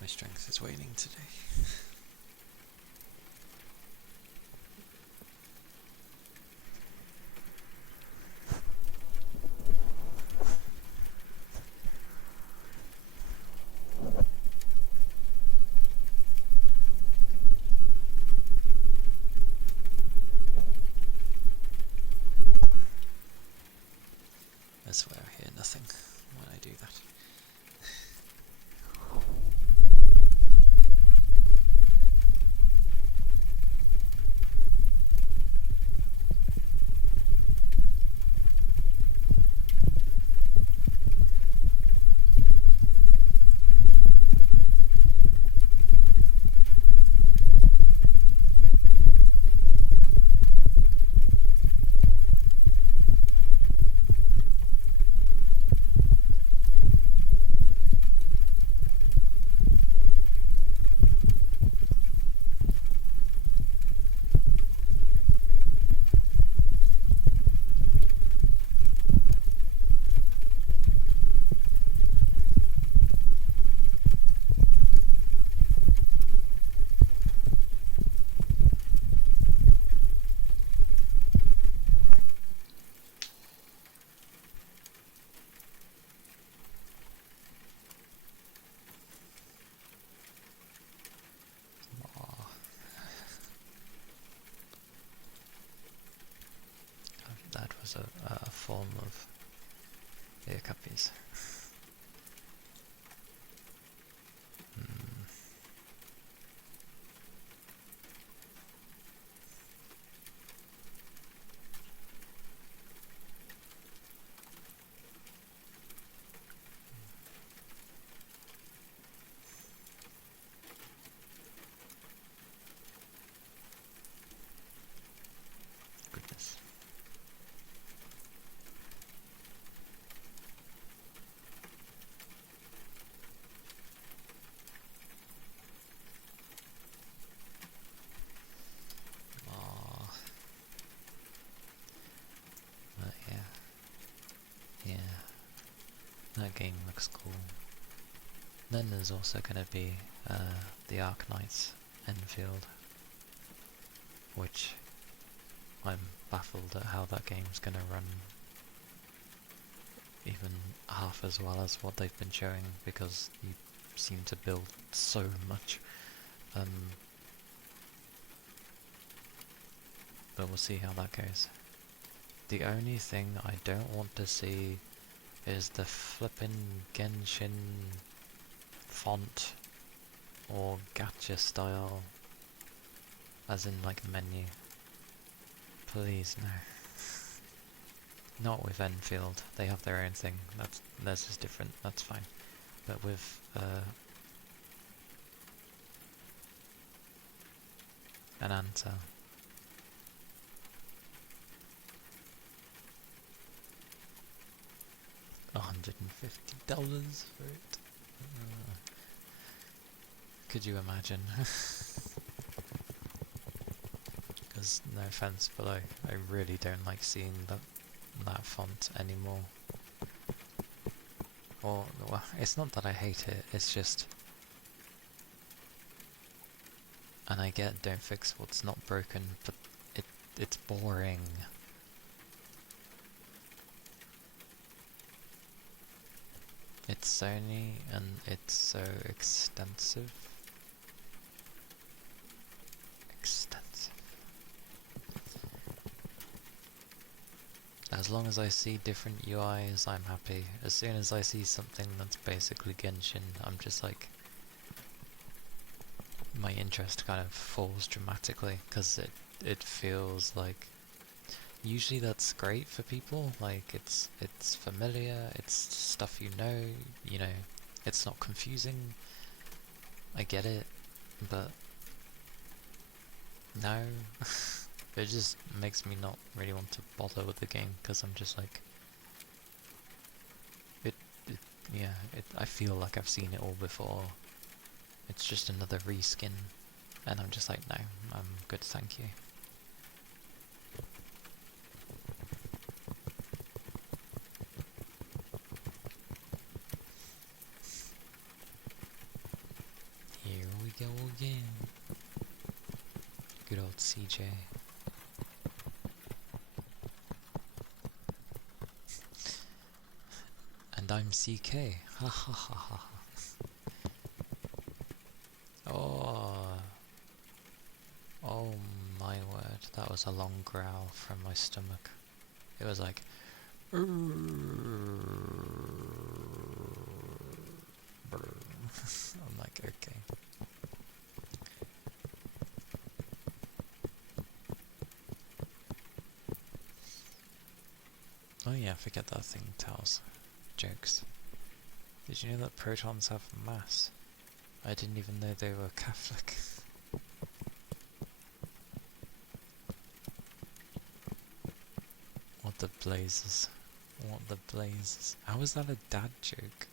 Strength is waning today. I swear I hear nothing when I do that. as a form of Hiccuppies. Goodness. Oh. But yeah. That game looks cool. Then there's also going to be the Arknights Enfield, which I'm baffled at how that game's going to run even half as well as what they've been showing, because you seem to build so much. But we'll see how that goes. The only thing I don't want to see is the flippin' Genshin font or gacha style, as in like menu. Please no. Not with Enfield. They have their own thing. Theirs is different. That's fine. But with Ananta, $150 for it. Could you imagine? Because no offense, but I really don't like seeing that font anymore. Or, well, it's not that I hate it, it's just... And I get don't fix what's not broken, but it's boring. It's Sony and it's so extensive. As long as I see different UIs, I'm happy. As soon as I see something that's basically Genshin, I'm just like... my interest kind of falls dramatically, because it feels like... Usually that's great for people, like it's familiar, it's stuff you know, it's not confusing. I get it, but... no. It just makes me not really want to bother with the game, because I'm just like... I feel like I've seen it all before. It's just another reskin, and I'm just like, no, I'm good, thank you. Here we go again. Good old CJ. And I'm CK. Ha ha ha ha. Oh my word, that was a long growl from my stomach. It was like... I'm like, okay. Oh yeah, forget that thing, Taos. Jokes. Did you know that protons have mass? I didn't even know they were Catholic. What the blazes. What the blazes. How is that a dad joke?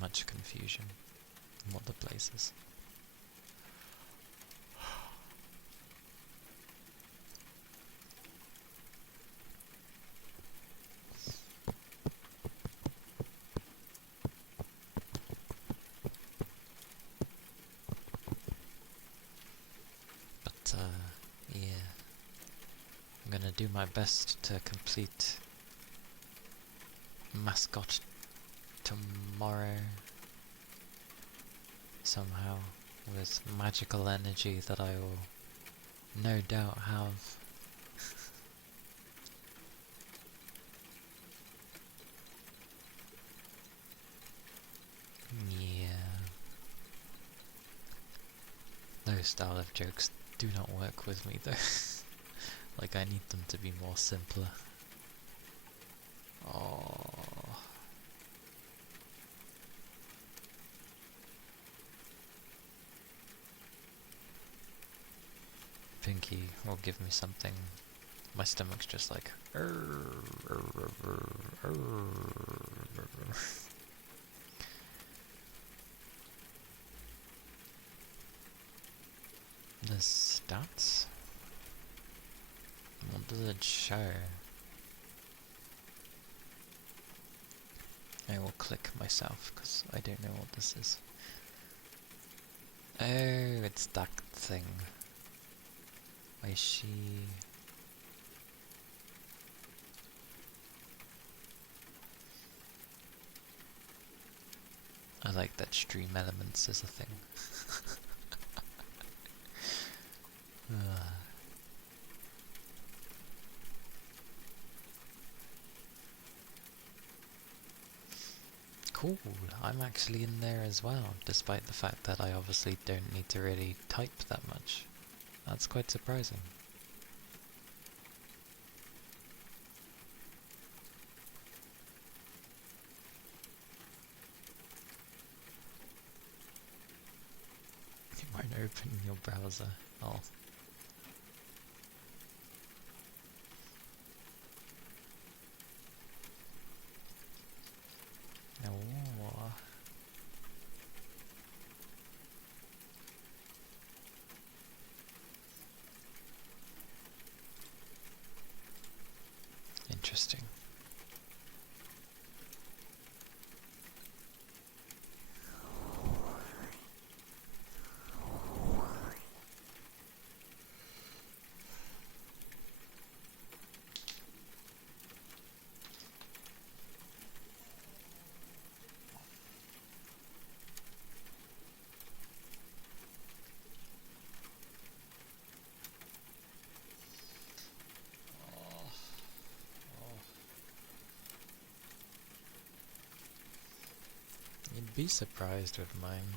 Much confusion. What the blazes. Yeah, I'm gonna do my best to complete Mascot tomorrow somehow. with magical energy that I will no doubt have. Yeah. Those style of jokes do not work with me though. Like, I need them to be more simpler. Oh. Pinky will give me something. My stomach's just like. The stats? What does it show? I will click myself because I don't know what this is. Oh, it's that thing. I see. I like that stream elements is a thing. Cool, I'm actually in there as well, despite the fact that I obviously don't need to really type that much. That's quite surprising. You won't open your browser. Oh. Oh. Interesting. You'd be surprised with mine.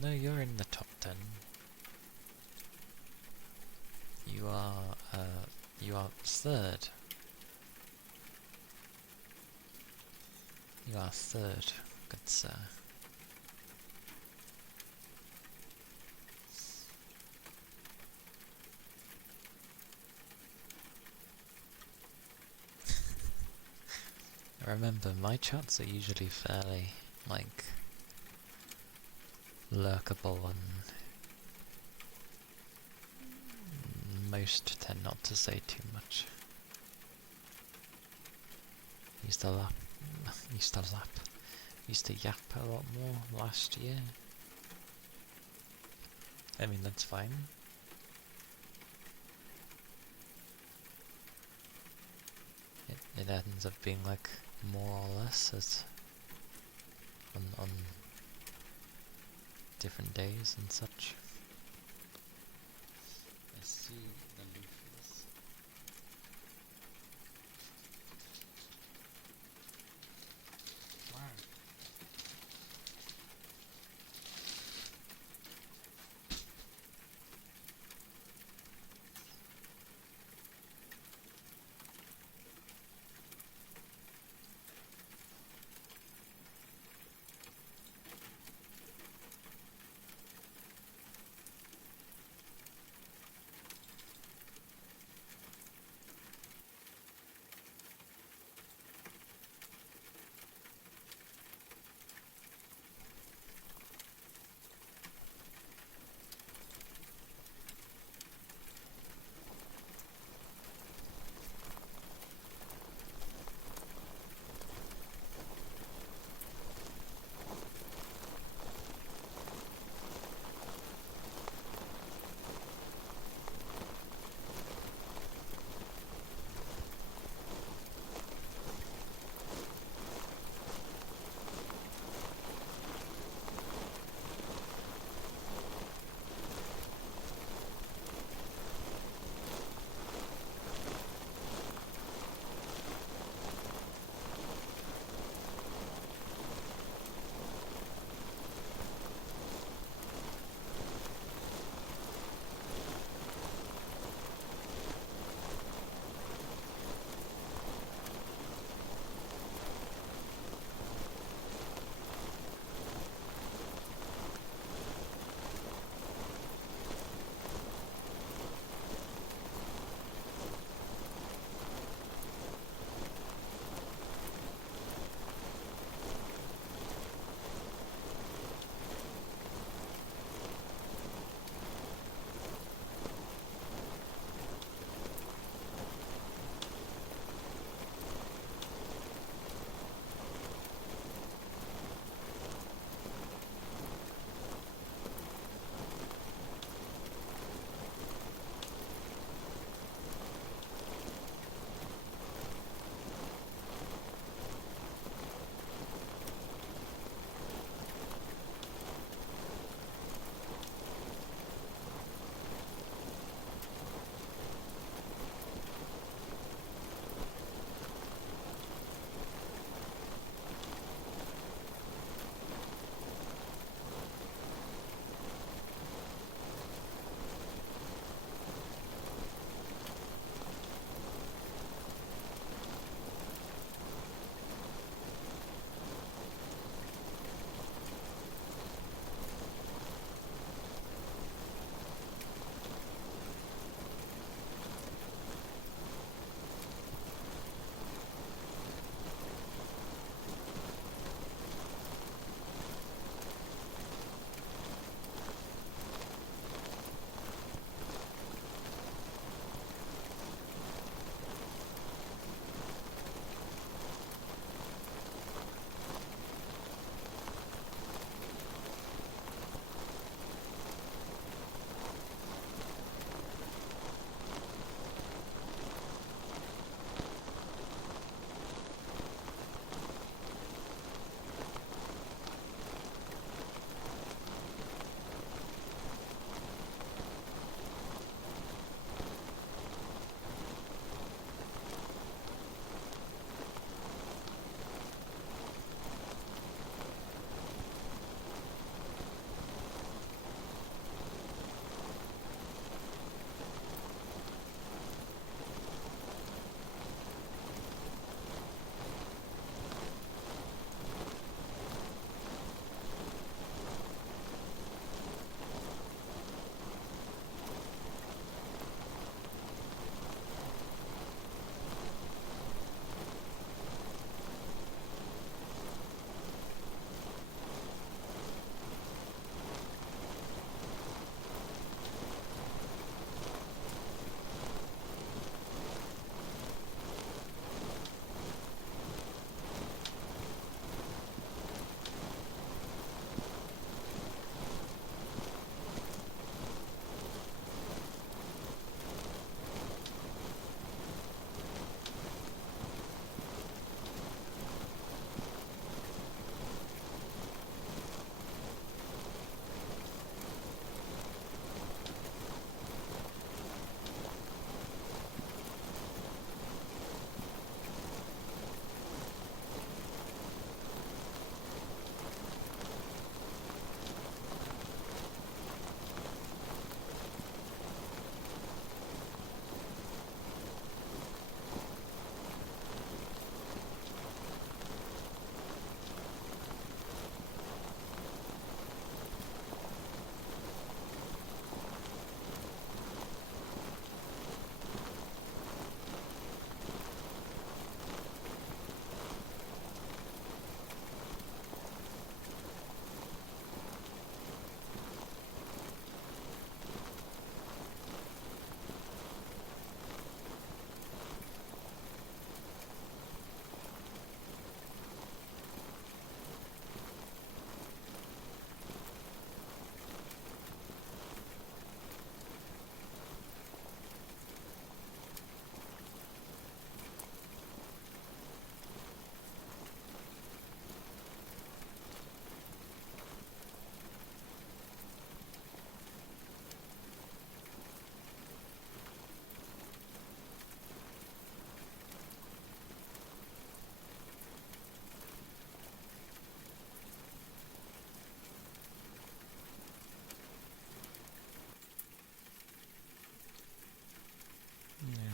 No, you're in the top 10. You are third. You are third, good sir. Remember, my chats are usually fairly, like, lurkable, and most tend not to say too much. Used to yap a lot more last year. I mean, that's fine. It ends up being like more or less as on different days and such. I see the leaflets. Wow.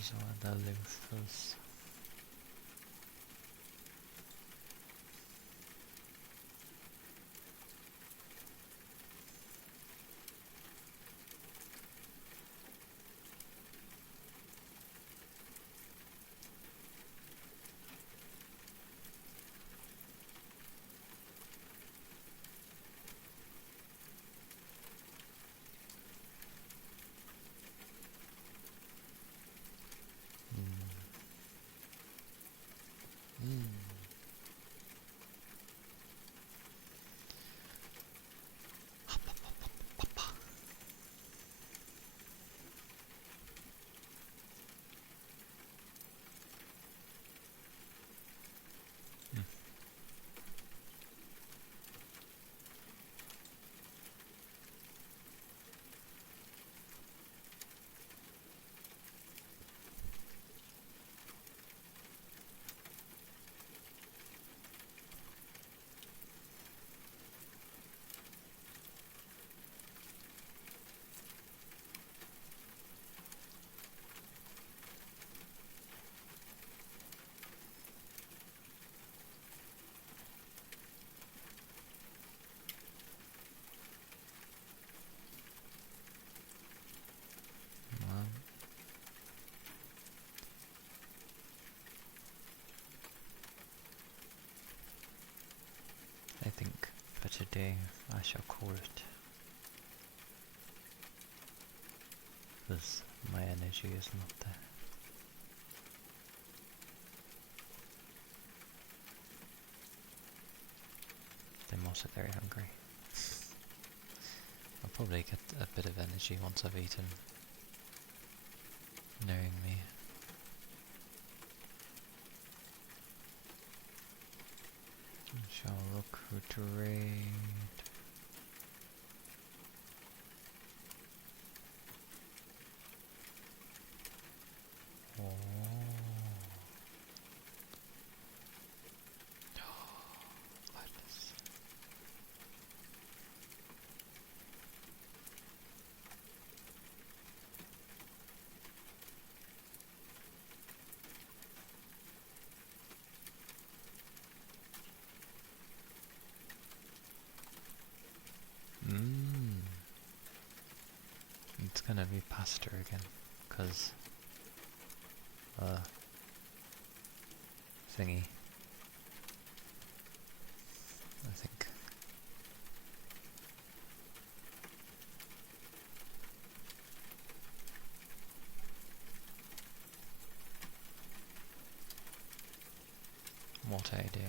Those are the loafers. I think for today I shall call it, because my energy is not there. I'm also very hungry. I'll probably get a bit of energy once I've eaten, knowing me. I shall look who to raid. Oh. Goodness. It's gonna be pasta again, cause thingy. I think. What a day.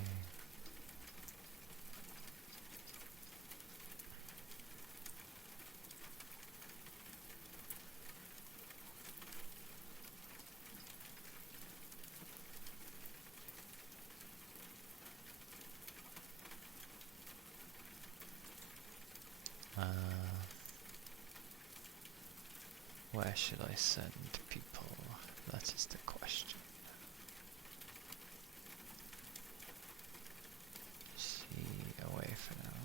Where should I send people? That is the question. See, away for now.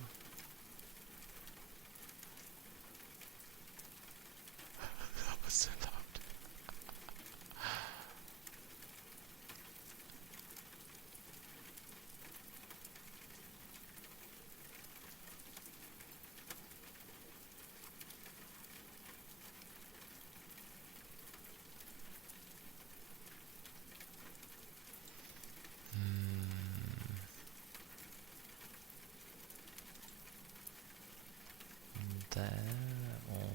That was so loud. There or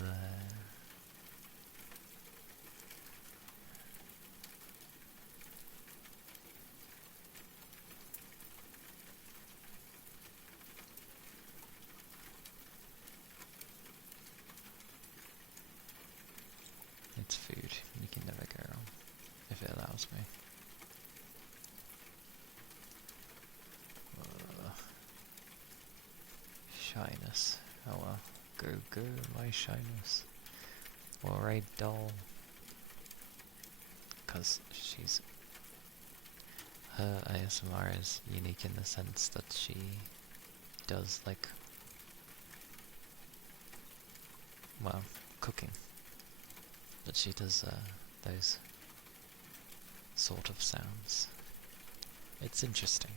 there. It's food. You can never go wrong if it allows me. Shyness. Oh well. Go, go, my shyness. Or a doll. Because she's... Her ASMR is unique in the sense that she does, like... Well, cooking. but she does those sort of sounds. It's interesting,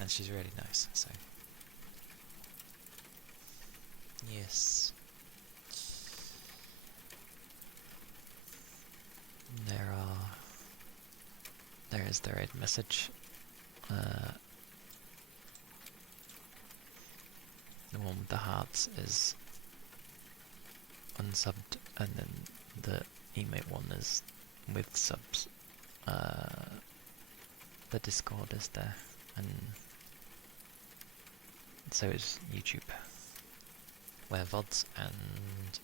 and she's really nice, so yes. There is the raid message. The one with the hearts is unsubbed, and then the emote one is with subs. The Discord is there, and so is YouTube, where VODs, and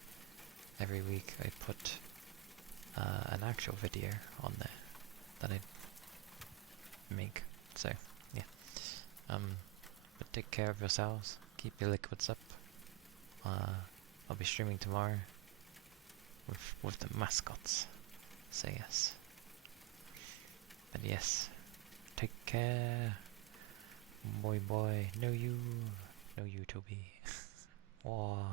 every week I put an actual video on there that I make. So yeah, but take care of yourselves. Keep your liquids up. I'll be streaming tomorrow with the mascots. So yes. But yes, take care. Boy, no you, Toby. Wow.